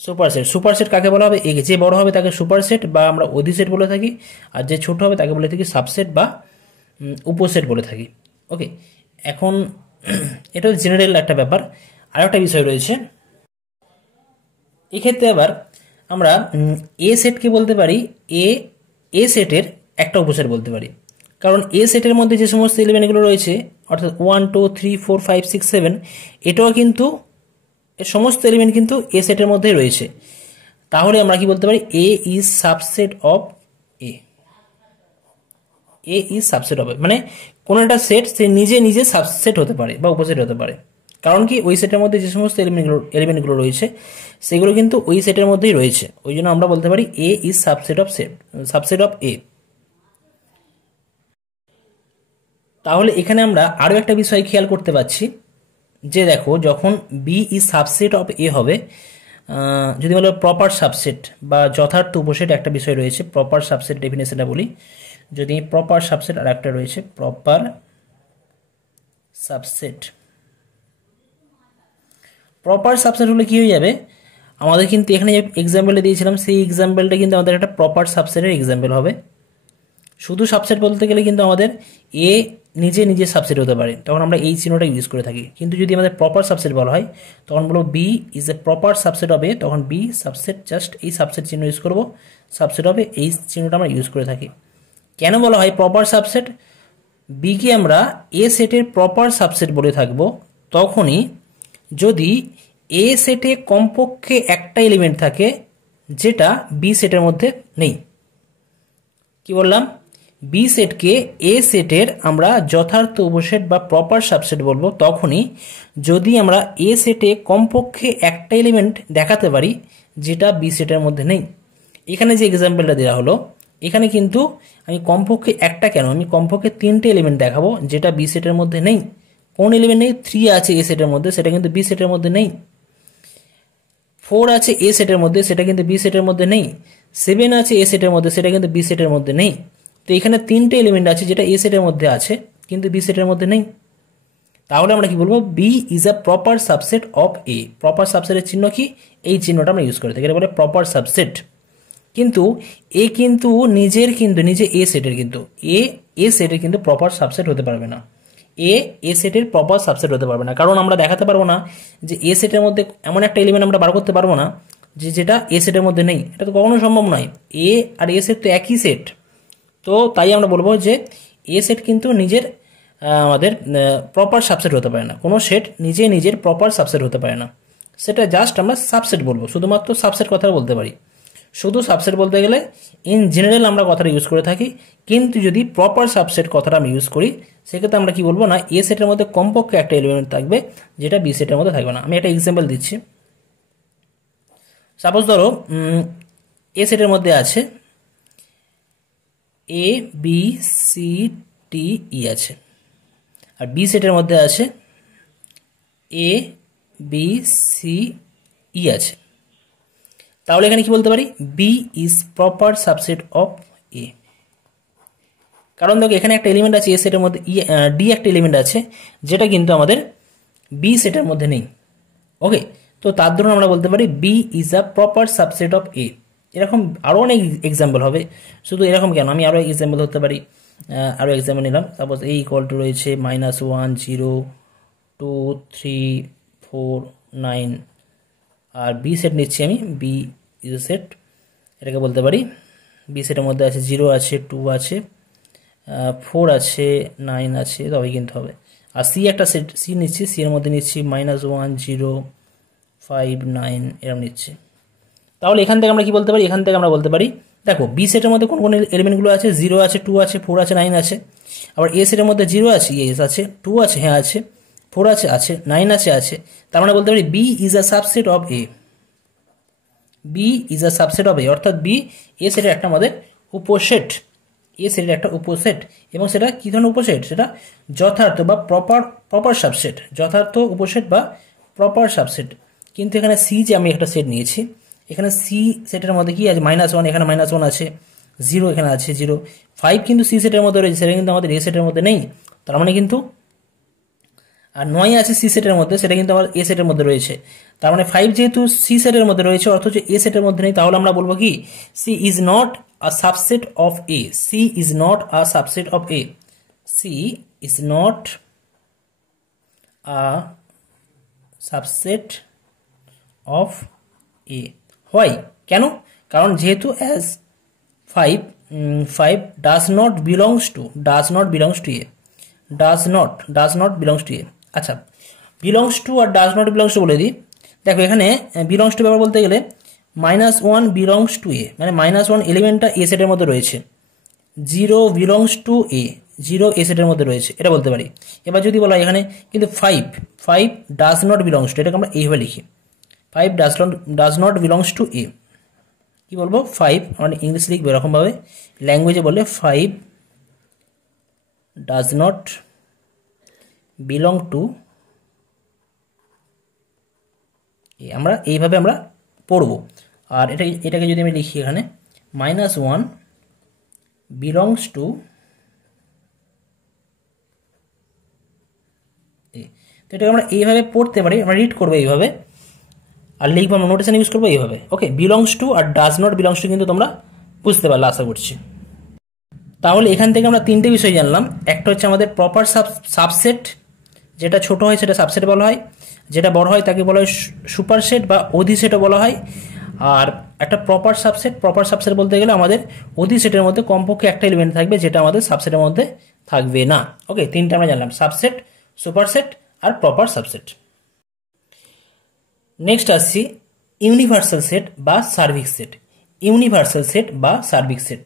সুপারসেট। সুপারসেট কাকে বলা হবে, যে বড় হবে তাকে সুপারসেট বা আমরা অধিসেট বলে থাকি, আর যে ছোট হবে তাকে বলে থাকি সাবসেট বা উপসেট বলে থাকি। ওকে, এখন এটা জেনারেল একটা ব্যাপার। আর একটা বিষয় রয়েছে এক্ষেত্রে, আবার আমরা এ সেটকে বলতে পারি এ সেটের একটা উপসেট বলতে পারি, কারণ এ সেটের মধ্যে যে সমস্ত এলিমেন্টগুলো রয়েছে অর্থাৎ 1 2 3 4 5 6 7 এটাও কিন্তু এর সমস্ত এলিমেন্ট কিন্তু এ সেটের মধ্যেই রয়েছে। তাহলে আমরা কি বলতে পারি, A is subset of A, A is subset of A, মানে কোনো একটা সেট সে নিজে নিজে সাবসেট হতে পারে বা উপসেট হতে পারে। কারণ কি, ওই সেটের মধ্যে যে সমস্ত এলিমেন্টগুলো রয়েছে সেগুলো কিন্তু ওই সেটের মধ্যেই রয়েছে, ওই জন্য আমরা বলতে পারি A is subset of subset of A. তাহলে এখানে আমরা আরও একটা বিষয় খেয়াল করতে পারছি যে দেখো, যখন বি ইজ সাবসেট অফ এ হবে, যদি বলো প্রপার সাবসেট বা যথার্থ উপসেট একটা বিষয় রয়েছে, প্রপার সাবসেট ডেফিনেশনটা বলি। যদি প্রপার সাবসেট আর একটা রয়েছে প্রপার সাবসেট। প্রপার সাবসেট হলে কি হয়ে যাবে, আমাদের কিন্তু এখানে যে এক্সাম্পলটা দিয়েছিলাম সেই এক্সাম্পলটা কিন্তু আমাদের একটা প্রপার সাবসেটের এক্সাম্পল হবে। শুধু সাবসেট বলতে গেলে কিন্তু আমাদের এ নিজে নিজে সাবসেট হতে পারে, তখন আমরা এই চিহ্নটা ইউজ করে থাকি। কিন্তু যদি আমাদের প্রপার সাবসেট বলা হয় তখন বলবো B is a proper subset of A, তখন বি সাবসেট, জাস্ট এই সাবসেট চিহ্ন ইউজ করবো, সাবসেট অফ এ এই চিহ্নটা আমরা ইউজ করে থাকি। কেন বলা হয় প্রপার সাবসেট, বিকে আমরা এ সেটের প্রপার সাবসেট বলে থাকবো তখনই যদি এ সেটে কমপক্ষে একটা এলিমেন্ট থাকে যেটা বি সেটের মধ্যে নেই। কি বললাম, বি সেটকে এ সেটের আমরা যথার্থ উপসেট বা প্রপার সাবসেট বলবো তখনই যদি আমরা এ সেটে কমপক্ষে একটা এলিমেন্ট দেখাতে পারি যেটা বি সেটের মধ্যে নেই। এখানে যে এক্সাম্পলটা দেওয়া হলো, এখানে কিন্তু আমি কমপক্ষে একটা কেন, আমি কমপক্ষে 3টে এলিমেন্ট দেখাবো যেটা বি সেটের মধ্যে নেই। কোন এলিমেন্ট নেই, 3 আছে এ সেটের মধ্যে, সেটা কিন্তু বি সেটের মধ্যে নেই। 4 আছে এ সেটের মধ্যে, সেটা কিন্তু বি সেটের মধ্যে নেই। 7 আছে এ সেটের মধ্যে, সেটা কিন্তু বি সেটের মধ্যে নেই। তো এখানে 3টে এলিমেন্ট আছে যেটা এ সেটের মধ্যে আছে কিন্তু বি সেটের মধ্যে নেই। তাহলে আমরা কি বলবো, B is a proper subset of A. Proper সাবসেটের চিহ্ন কি, এই চিহ্নটা আমরা ইউজ করে থাকি, এটা বলে প্রপার সাবসেট। কিন্তু এ কিন্তু নিজে এ সেটের কিন্তু এ সেটের কিন্তু প্রপার সাবসেট হতে পারবে না। এ সেটের প্রপার সাবসেট হতে পারবে না, কারণ আমরা দেখাতে পারবো না যে এ সেটের মধ্যে এমন একটা এলিমেন্ট আমরা বার করতে পারবো না যেটা এ সেটের মধ্যে নেই, এটা তো কখনো সম্ভব নয়। এ আর এ সেট তো একই সেট, তো তাই আমরা বলবো যে এ সেট কিন্তু নিজের আমাদের প্রপার সাবসেট হতে পারে না। কোনো সেট নিজের প্রপার সাবসেট হতে পারে না, সেটা জাস্ট আমরা সাবসেট বলবো, শুধুমাত্র সাবসেট কথা বলতে পারি। শুধু সাবসেট বলতে গেলে ইন জেনারেল আমরা কথাটা ইউজ করে থাকি, কিন্তু যদি প্রপার সাবসেট কথাটা আমি ইউজ করি সেক্ষেত্রে আমরা কি বলবো না, এ সেটের মধ্যে কমপক্ষে একটা এলিমেন্ট থাকবে যেটা বি সেটের মধ্যে থাকবে না। আমি একটা এক্সাম্পল দিচ্ছি। সাপোজ ধরো এ সেটের মধ্যে আছে A B C D E আছে, আর বি সেটের মধ্যে আছে এ বি সি ই আছে, তাহলে এখানে কি বলতে পারি, B is proper subset of A. কারণ দেখো এখানে একটা এলিমেন্ট আছে এ সেটের মধ্যে, ডি একটা এলিমেন্ট আছে যেটা কিন্তু আমাদের বি সেটের মধ্যে নেই। ওকে, তো তার ধরুন আমরা বলতে পারি B is a proper subset of A. এরকম আরও অনেক এক্সাম্পল হবে, শুধু এরকম কেন, আমি আরও এক্সাম্পল ধরতে পারি। আরও এক্সাম্পল নিলাম, সাপোজ এ ইকুয়াল টু রয়েছে -1 0 2 3 4 9, আর বি সেট নিচ্ছি আমি, বি ইজ এ সেট, এটাকে বলতে পারি বি সেটের মধ্যে আছে 0 আছে, 2 আছে, 4 আছে, 9 আছে, তবেই কিন্তু হবে। আর সি একটা সেট, সি নিচ্ছি, সি এর মধ্যে নিচ্ছি -1 0 5 9 এরকম নিচ্ছি। তাহলে এখান থেকে আমরা কি বলতে পারি, এখান থেকে আমরা বলতে পারি দেখো বি সেটের মধ্যে কোন কোন এলিমেন্টগুলো আছে, 0 আছে, 2 আছে, 4 আছে, 9 আছে। আবার এ সেটের মধ্যে 0 আছে, ইয়েস আছে, 2 আছে, হ্যাঁ আছে, 4 আছে, আছে, 9 আছে, আছে। তার মানে বলতে পারি B is a subset of A, B is a subset of A, অর্থাৎ বি এ সেটের একটা আমাদের উপসেট, এ সেটের একটা উপসেট। এবং সেটা কি ধরনের উপসেট, সেটা যথার্থ বা প্রপার সাবসেট, যথার্থ উপসেট বা প্রপার সাবসেট। কিন্তু এখানে সি যে আমি একটা সেট নিয়েছি, এখানে সি সেটের মধ্যে কি আছে, -1, এখানে -1 আছে, 0 এখানে আছে, 0 5 কিন্তু সি সেটের মধ্যে রয়েছে, সেটা কিন্তু আমাদের এ সেটের মধ্যে নেই। তার মানে কিন্তু আর 9 আছে সি সেটের মধ্যে, সেটা কিন্তু আমার এ সেটের মধ্যে রয়েছে। তার মানে 5 যেহেতু সি সেটের মধ্যে রয়েছে অথচ এ সেটের মধ্যে নেই, তাহলে আমরা বলবো কি, C is not a subset of A, C is not a subset of A, C is not a subset of A. হয় কেন, কারণ যেহেতু as 5 does not belongs to A, does not belongs to A. আচ্ছা, belongs to আর does not belongs to বলে দিই। দেখো এখানে বিলংস টু ব্যাপার বলতে গেলে -1 বিলংস টু এ, মানে -1 এলিমেন্টটা এ সেটের মধ্যে রয়েছে, 0 বিলংস টু এ, 0 এ সেটের মধ্যে রয়েছে, এটা বলতে পারি। এবার যদি বলা হয় এখানে কিন্তু 5 ডাজ নট বিলংস টু, এটাকে আমরা এইভাবে লিখি, 5 ডাজ নট বিলংস টু এ। কি বলবো, 5 মানে ইংলিশ লিখবো এরকমভাবে, ল্যাঙ্গুয়েজে বললে 5 ডাজ নট বিলং টু এ, আমরা এইভাবে আমরা পড়বো। আর এটাকে যদি আমি লিখি এখানে -1 বিলংস টু এ, তো এটাকে আমরা এইভাবে পড়তে পারি, আমরা রিড করবো এইভাবে, আর লিখবো আমরা নোটেশন ইউজ করবো এইভাবে। ওকে, বিলংস টু আর ডাজ নট বিলংস টু কিন্তু তোমরা বুঝতে পারলে আশা করছি। তাহলে এখান থেকে আমরা তিনটে বিষয় জানলাম। একটা হচ্ছে আমাদের প্রপার সাবসেট, যেটা ছোট হয় সেটা সাবসেট বলা হয়, যেটা বড় হয় তাকে বলা হয় সুপারসেট বা অধিসেটও বলা হয়। আর একটা প্রপার সাবসেট বলতে গেলে আমাদের অধিসেটের মধ্যে কমপক্ষে একটা এলিমেন্ট থাকবে যেটা আমাদের সাবসেটের মধ্যে থাকবে না। ওকে, তিনটে আমরা জানলাম, সাবসেট, সুপারসেট আর প্রপার সাবসেট। নেক্সট আসছি ইউনিভার্সাল সেট বা সার্বিক সেট। ইউনিভার্সাল সেট বা সার্বিক সেট,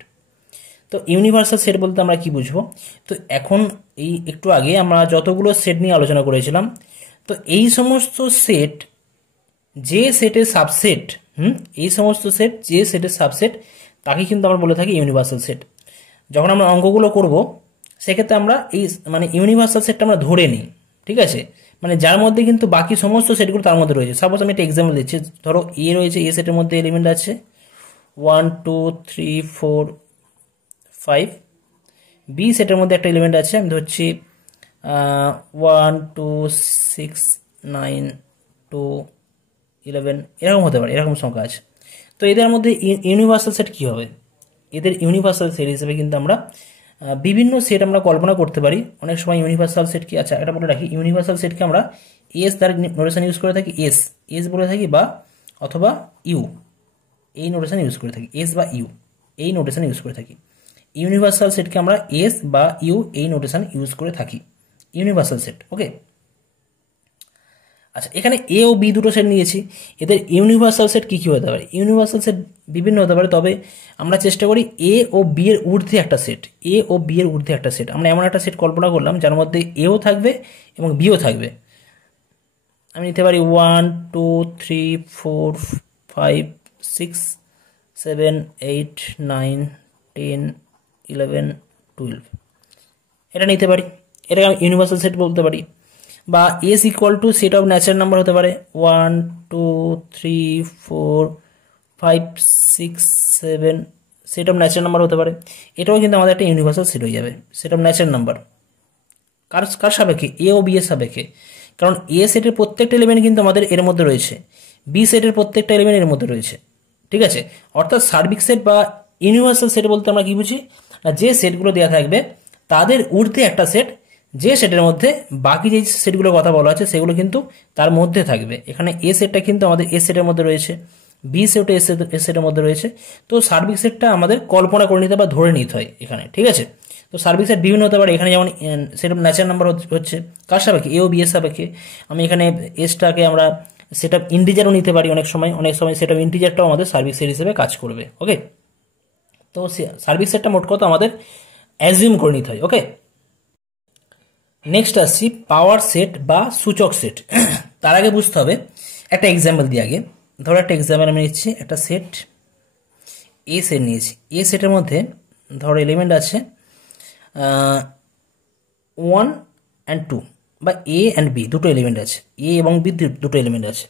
তো ইউনিভার্সাল সেট বলতে আমরা কি বুঝবো, তো এখন এই একটু আগে আমরা যতগুলো সেট নিয়ে আলোচনা করেছিলাম, তো এই সমস্ত সেট যে সেটের সাবসেট, এই সমস্ত সেট যে সেটের সাবসেট তাকে কিন্তু আমরা বলে থাকি ইউনিভার্সাল সেট। যখন আমরা অঙ্কগুলো করব সেক্ষেত্রে আমরা এই মানে ইউনিভার্সাল সেটটা আমরা ধরে নিই, ঠিক আছে, মানে যার মধ্যে কিন্তু বাকি সমস্ত সেটগুলো তার মধ্যে রয়েছে। সাপোজ আমি একটা এক্সাম্পল দিচ্ছি, ধরো এ রয়েছে, এ সেটের মধ্যে এলিমেন্ট আছে 1 2 3 4 5, বি সেটের মধ্যে একটা এলিমেন্ট আছে, আমি ধরছি 1 2 6 9 2 11, এরকম হতে পারে, এরকম সংখ্যা আছে। তো এদের মধ্যে ইউনিভার্সাল সেট কি হবে, এদের ইউনিভার্সাল সেট হিসেবে কিন্তু আমরা বিভিন্ন সেট আমরা কল্পনা করতে পারি। অনেক সময় ইউনিভার্সাল সেট কি, আচ্ছা এটা বলে রাখি, ইউনিভার্সাল সেটকে আমরা এস দ্বারা নোটেশন ইউজ করে থাকি, এস বলে থাকি, বা অথবা ইউ, এই নোটেশন ইউজ করে থাকি, এস বা ইউ এই নোটেশন ইউজ করে থাকি। ইউনিভার্সাল সেটকে আমরা এস বা ইউ এই নোটেশন ইউজ করে থাকি, ইউনিভার্সাল সেট। ওকে, আচ্ছা এখানে এ ও বি দুটো সেট নিয়েছি, এদের ইউনিভার্সাল সেট কি কি হতে পারে, ইউনিভার্সাল সেট বিভিন্ন হতে পারে, তবে আমরা চেষ্টা করি এ ও বি এর ঊর্ধ্বে একটা সেট, এ ও বি এর ঊর্ধ্বে একটা সেট, আমরা এমন একটা সেট কল্পনা করলাম যার মধ্যে এও থাকবে এবং বিও থাকবে। আমি নিতে পারি 1 2 3 4 5 6 7 8 9 10 11 12, এটা নিতে পারি, এটাকে আমি ইউনিভার্সাল সেট বলতে পারি। বা S equal to set of natural number হতে পারে 1 2 3 4 5 6 7 সেট অফ ন্যাচারাল নাম্বার হতে পারে। এটাও কিন্তু আমাদের একটা ইউনিভার্সাল সেট হয়ে যাবে, সেট অফ ন্যাচারাল নাম্বার। কার সাপেক্ষে? এ ও বি এর সাপেক্ষে। কারণ এ সেটের প্রত্যেকটা এলিমেন্ট কিন্তু আমাদের এর মধ্যে রয়েছে, বি সেটের প্রত্যেকটা এলিমেন্ট এর মধ্যে রয়েছে, ঠিক আছে। অর্থাৎ সার্বিক সেট বা ইউনিভার্সাল সেট বলতে আমরা কি বুঝি না, যে সেটগুলো দেওয়া থাকবে তাদের ঊর্ধ্বে একটা সেট, যে সেটের মধ্যে বাকি যে সেটগুলোর কথা বলা আছে সেগুলো কিন্তু তার মধ্যে থাকবে। এখানে এ সেটটা কিন্তু আমাদের এ সেটের মধ্যে রয়েছে, বি সেটও এ সেটের মধ্যে রয়েছে। তো সার্বিক সেটটা আমাদের কল্পনা করে নিতে বা ধরে নিতে হয় এখানে, ঠিক আছে। তো সার্বিক সেট বিভিন্ন হতে পারে। এখানে যেমন সেট অফ ন্যাচারাল নাম্বার হচ্ছে কার সাপেক্ষে? এ ও বি এর সাপেক্ষে। আমি এখানে এসটাকে আমরা সেট অফ ইন্টিজারও নিতে পারি অনেক সময় সেট অফ ইন্টিজারটাও আমাদের সার্বিক সেট হিসেবে কাজ করবে। ওকে, তো সার্বিক সেটটা মোট কথা আমাদের অ্যাজিউম করে নিতে হয়। ওকে, নেক্সট আসছি পাওয়ার সেট বা সূচক সেট। তার আগে বুঝতে হবে, একটা এক্সাম্পল দিই আগে। ধরো একটা এক্সাম্পল আমি নিচ্ছি, একটা সেট এ সেট নিয়েছি। এ সেটের মধ্যে ধরো এলিমেন্ট আছে 1 and 2 বা এ অ্যান্ড বি দুটো এলিমেন্ট আছে, এ এবং বি দুটো এলিমেন্ট আছে।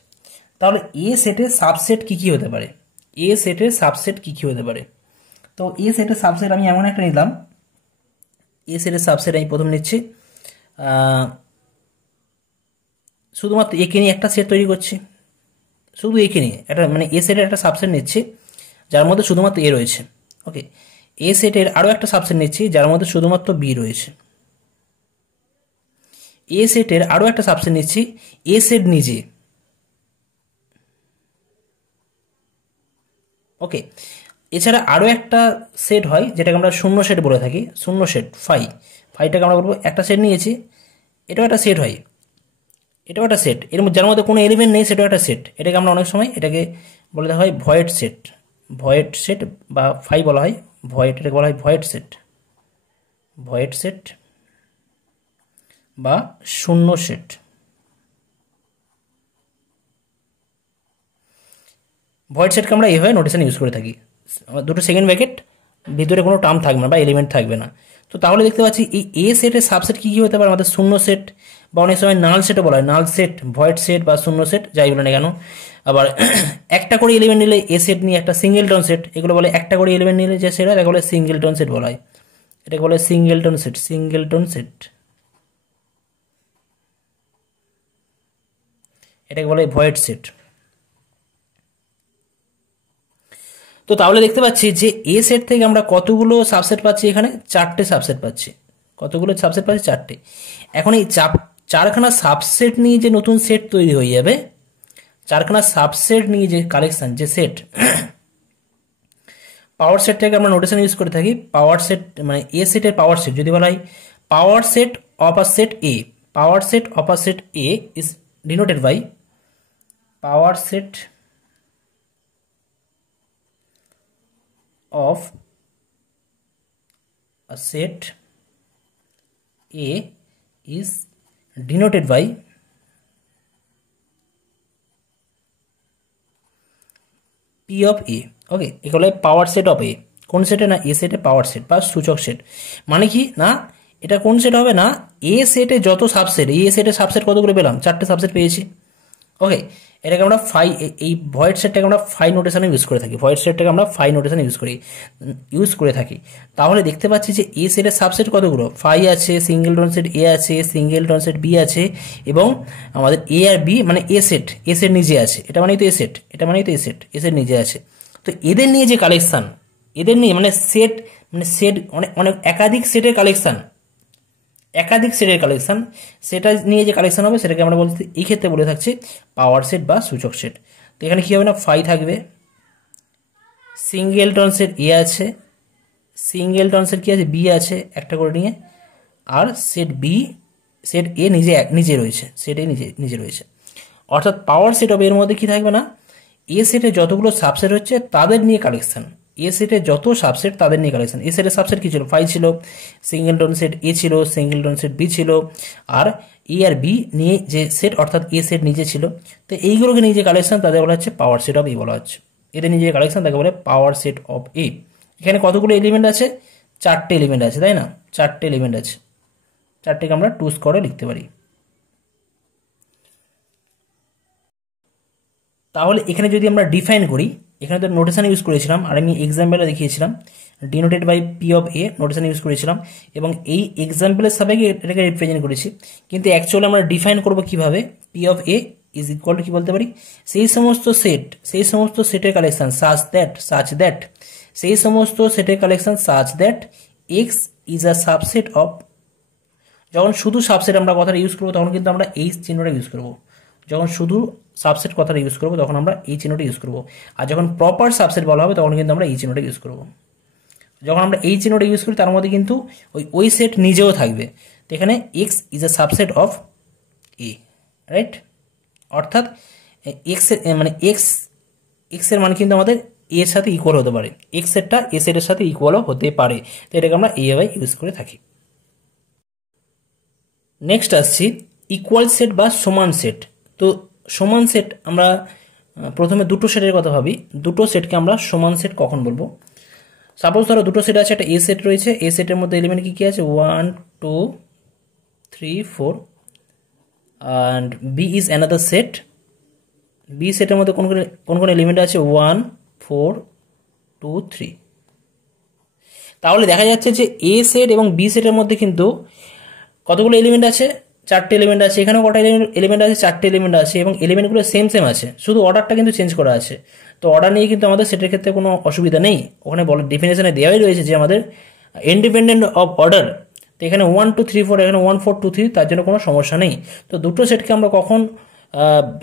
তাহলে এ সেটের সাবসেট কি কি হতে পারে? এ সেটের সাবসেট কি কি হতে পারে? তো এ সেটের সাবসেট আমি এমন একটা নিলাম, এ সেটের সাবসেট আমি প্রথম নিচ্ছি, শুধুমাত্র একে নিয়ে একটা সেট তৈরি করছি, শুধু একে নিয়ে একটা মানে এ সেটের একটা সাবসেট নিচ্ছি যার মধ্যে শুধুমাত্র এ রয়েছে। ওকে, এ সেটের আরও একটা সাবসেট নিচ্ছি যার মধ্যে শুধুমাত্র বি রয়েছে। এ সেটের আরও একটা সাবসেট নিচ্ছি এ সেট নিজে। ওকে, এছাড়া আরও একটা সেট হয় যেটাকে আমরা শূন্য সেট বলে থাকি, শূন্য সেট ফাইটাকে আমরা বলবো একটা সেট নিয়েছি, এটাও একটা সেট হয়, এটাও একটা সেট, এর যার মধ্যে কোনো এলিমেন্ট নেই সেটাও একটা সেট। এটাকে আমরা অনেক সময় এটাকে বলে দেওয়া হয় ভয়েড সেট বা ফাই বলা হয় ভয়েড, এটাকে বলা হয় ভয়েড সেট বা শূন্য সেট। ভয়েড সেটকে আমরা এইভাবে নোটেশন ইউজ করে থাকি, দুটো সেকেন্ড ব্র্যাকেট, ভিতরে কোনো টার্ম থাকবে না বা এলিমেন্ট থাকবে না। তো তাহলে দেখতে পাচ্ছি এই এ সেটের সাবসেট কী কী হতে পারে? আমাদের শূন্য সেট বা অনেক সময় নাল সেটও বলা হয়, নাল সেট, ভয়েড সেট বা শূন্য সেট, যাই বলে না কেন। আবার একটা করে এলিমেন্ট নিলে এ সেট নিয়ে একটা সিঙ্গেলটন সেট, এগুলো বলে একটা করে এলিমেন্ট নিলে যে সেট হয় তাকে বলে সিঙ্গেলটন সেট বলা হয়, এটাকে বলে সিঙ্গেলটন সেট, এটাকে বলে ভয়েড সেট। তো তাহলে দেখতে পাচ্ছি যে এ সেট থেকে আমরা কতগুলো সাবসেট পাচ্ছি? এখানে চারটে সাবসেট পাচ্ছি। কতগুলো সাবসেট পাচ্ছি? চারটে। এখন এই চারখানা সাবসেট নিয়ে যে নতুন সেট তৈরি হয়ে যাবে, চারখানা সাবসেট নিয়ে যে কালেকশন, যে সেট, পাওয়ার সেটটাকে আমরা নোটেশন ইউজ করে থাকি। পাওয়ার সেট মানে এ সেটের পাওয়ার সেট যদি বলা হয় power set of a set A, power set of a set A is denoted by power set of a set A is denoted by P of A. ওকে, এগুলো পাওয়ার set of এ। কোন সেটে? না এ সেটে power set বা সূচক set. মানে কি না, এটা কোন সেট হবে না এ সেটে যত সাবসেট, এ সেটে সাবসেট কতগুলো পেলাম? চারটে সাবসেট পেয়েছি। ওকে, এটাকে আমরা এই ভয়েড সেটটাকে আমরা ফাই নোটেশনে ইউজ করে থাকি, ভয়েড সেটটাকে আমরা ফাই নোটেশনে ইউজ করে থাকি। তাহলে দেখতে পাচ্ছি যে এ সেটের সাবসেট কতগুলো? ফাই আছে, সিঙ্গেলটন সেট এ আছে, সিঙ্গেলটন সেট বি আছে, এবং আমাদের এ আর বি মানে এ সেট নিজে আছে। এটা মানেই তো এ সেট, এটা মানেই তো এ সেট নিজে আছে। তো এদের নিয়ে যে কালেকশন, এদের নিয়ে মানে সেট অনেক একাধিক সেটের কালেকশন, সেটা নিয়ে যে কালেকশন হবে সেটাকে আমরা বলছি, এই ক্ষেত্রে বলে থাকছি পাওয়ার সেট বা সূচক সেট। তো এখানে কী হবে না, ফাই থাকবে, সিঙ্গেলটন সেট এ আছে, সিঙ্গেলটন সেট কি আছে? বি আছে একটা করে নিয়ে, আর সেট এ নিজে রয়েছে, সেট এ নিজে রয়েছে। অর্থাৎ পাওয়ার সেট অফ এর মধ্যে কি থাকবে না, এ সেটে যতগুলো সাবসেট হচ্ছে তাদের নিয়ে কালেকশন, এ সেটে যত সাবসেট তাদের নিয়ে কালেকশন। এ সেটের সাবসেট কি ছিল? ফাই ছিল, সিঙ্গেলটন সেট এ ছিল, সিঙ্গেলটন সেট বি ছিল, আর এ আর বি নিয়ে যে সেট অর্থাৎ এ সেট নিজে ছিল। তো এইগুলোকে নিয়ে যে কালেকশন তাদের বলা হচ্ছে পাওয়ার সেট অফ এ বলা হচ্ছে। এদের নিয়ে যে কালেকশন তাকে বলে পাওয়ার সেট অফ এ। এখানে কতগুলো এলিমেন্ট আছে? চারটে এলিমেন্ট আছে, তাই না? চারটে এলিমেন্ট আছে, চারটেকে আমরা টুস করে লিখতে পারি। তাহলে এখানে যদি আমরা ডিফাইন করি, এখানে তো নোটেশন ইউজ করেছিলাম আর আমি এক্সাম্পলে দেখিয়েছিলাম denoted by P of A notation use করেছিলাম এবং এই এক্সাম্পলের সাপেক্ষে এটাকে রিপ্রেজেন্ট করেছি। কিন্তু অ্যাকচুয়ালি আমরা ডিফাইন করব কিভাবে, P of A is equal two কি বলতে পারি, সেই সমস্ত সেটের কালেকশন সাচ দ্যাট সেই সমস্ত সেটের collection such that x is a subset of. যখন শুধু সাবসেট আমরা কথাটা ইউজ করবো তখন কিন্তু আমরা এই চিহ্নটা ইউজ করবো। যখন শুধু সাবসেট কথাটা ইউজ করবো তখন আমরা এই চিহ্নটা ইউজ করবো। আর যখন প্রপার সাবসেট বলা হবে তখন কিন্তু আমরা এই চিহ্নটা ইউজ করবো। যখন আমরা এই চিহ্নটা ইউজ করি তার মধ্যে কিন্তু ওই সেট নিজেও থাকবে। তো এখানে X is a subset of A, right? অর্থাৎ এক্স মানে এক্সের মান কিন্তু আমাদের এর সাথে ইকুয়াল হতে পারে, এক্স সেটটা এ সেটের সাথে ইকুয়ালও হতে পারে। তো এটাকে আমরা এইভাবে ইউজ করে থাকি। নেক্সট আসছি ইকুয়াল সেট বা সমান সেট। তো সমান সেট আমরা প্রথমে দুটো সেটের কথা ভাবি। দুটো সেটকে আমরা সমান সেট কখন বলবো? সাপোজ ধরো দুটো সেট আছে, একটা এ সেট রয়েছে, এ সেটের মধ্যে এলিমেন্ট কি কি আছে 1 2 3 4 and B is another set. B সেটের মধ্যে কোন কোন এলিমেন্ট আছে 1 4 2 3। তাহলে দেখা যাচ্ছে যে এ সেট এবং বি সেটের মধ্যে কিন্তু কতগুলো এলিমেন্ট আছে, 4টে এলিমেন্ট আছে। এখানেও কটা এলিমেন্ট আছে, 4টে এলিমেন্ট আছে এবং এলিমেন্টগুলো সেম আছে, শুধু অর্ডারটা কিন্তু চেঞ্জ করা আছে। তো অর্ডার নিয়ে কিন্তু আমাদের সেটের ক্ষেত্রে কোনো অসুবিধা নেই। ওখানে ডেফিনেশনে দেওয়াই রয়েছে যে আমাদের ইন্ডিপেন্ডেন্ট অফ অর্ডার। তো এখানে 1 2 3 4, এখানে 1 4 2 3, তার জন্য কোনো সমস্যা নেই। তো দুটো সেটকে আমরা কখন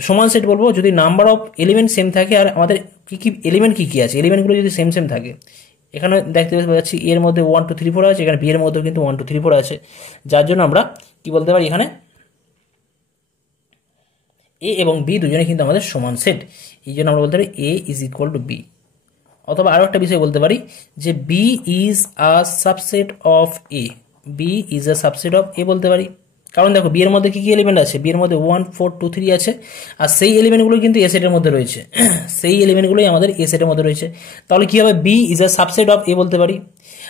সমান সেট বলবো? যদি নাম্বার অফ এলিমেন্ট সেম থাকে আর আমাদের কি এলিমেন্ট কি আছে, এলিমেন্টগুলো যদি সেম থাকে। এখানে দেখতে পাচ্ছি এর মধ্যে 1 2 3 4 আছে, এখানে বি এর মধ্যেও কিন্তু 1 2 3 4 আছে, যার জন্য আমরা কি বলতে পারি, এখানে এ এবং বি দুজনে কিন্তু আমাদের সমান সেট। এই জন্য আমরা বলতে পারি A is equal to B. অথবা আরও একটা বিষয় বলতে পারি যে B is a subset of A, B is a subset of A বলতে পারি। কারণ দেখো বি এর মধ্যে কি এলিমেন্ট আছে, বি এর মধ্যে 1 4 2 3 আছে আর সেই এলিমেন্টগুলো কিন্তু এ সেটের মধ্যে রয়েছে, সেই এলিমেন্টগুলোই আমাদের এ সেটের মধ্যে রয়েছে। তাহলে কি হবে, B is a subset of A বলতে পারি।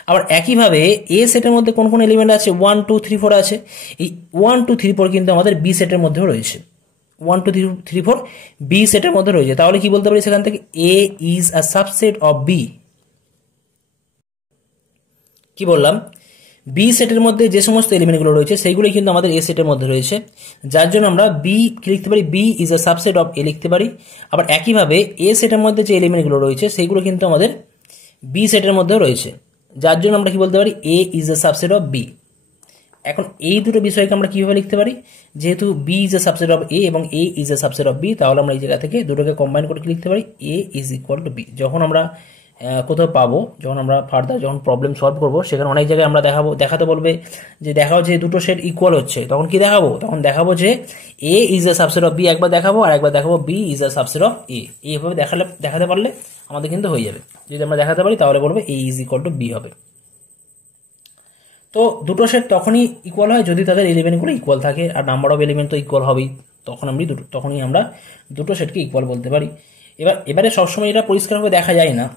আবার একইভাবে এ সেটের মধ্যে কোন কোন এলিমেন্ট আছে 1 2 3 4 আছে, এই 1 2 3 4 কিন্তু আমাদের বি সেটের মধ্যেও রয়েছে, 1 2 3 4 বি সেটের মধ্যে রয়েছে। তাহলে কি বলতে পারি সেখান থেকে A is a subset of B. কি বললাম, বি সেটের মধ্যে যে সমস্ত এলিমেন্টগুলো রয়েছে সেইগুলো কিন্তু আমাদের এ সেটের মধ্যে রয়েছে, যার জন্য আমরা বি কি লিখতে পারি, B is a subset of A লিখতে পারি। আবার একইভাবে এ সেটের মধ্যে যে এলিমেন্টগুলো রয়েছে সেইগুলো কিন্তু আমাদের বি সেটের মধ্যেও রয়েছে, যার জন্য আমরা কি বলতে পারি, A is a subset of B. এখন এই দুটো বিষয়কে আমরা কিভাবে লিখতে পারি, যেহেতু B is a subset of A এবং A is a subset of B, তাহলে আমরা এই জায়গা থেকে দুটোকে কম্বাইন করে কি লিখতে পারি, A is equal to B. যখন আমরা কোথাও পাবো, যখন আমরা ফার্দার যখন প্রবলেম সলভ করবো, সেখানে অনেক জায়গায় আমরা দেখাতে বলবে যে দেখাও যে দুটো সেট ইকুয়াল হচ্ছে, তখন কি দেখাবো, তখন দেখাবো যে A is a subset of B একবার দেখাবো, আর একবার দেখাবো B is a subset of A. এইভাবে দেখাতে পারলে আমাদের কিন্তু হয়ে যাবে। যদি আমরা দেখাতে পারি তাহলে বলবো এ ইজ ইকুয়াল টু বি হবে। তো দুটো সেট তখনই ইকুয়াল হয় যদি তাদের এলিমেন্টগুলো ইকুয়াল থাকে, আর নাম্বার অফ এলিমেন্ট তো ইকুয়াল হবেই, তখনই আমরা দুটো সেটকে ইকুয়াল বলতে পারি। এবারে সবসময় এটা পরিষ্কারভাবে দেখা যায় না।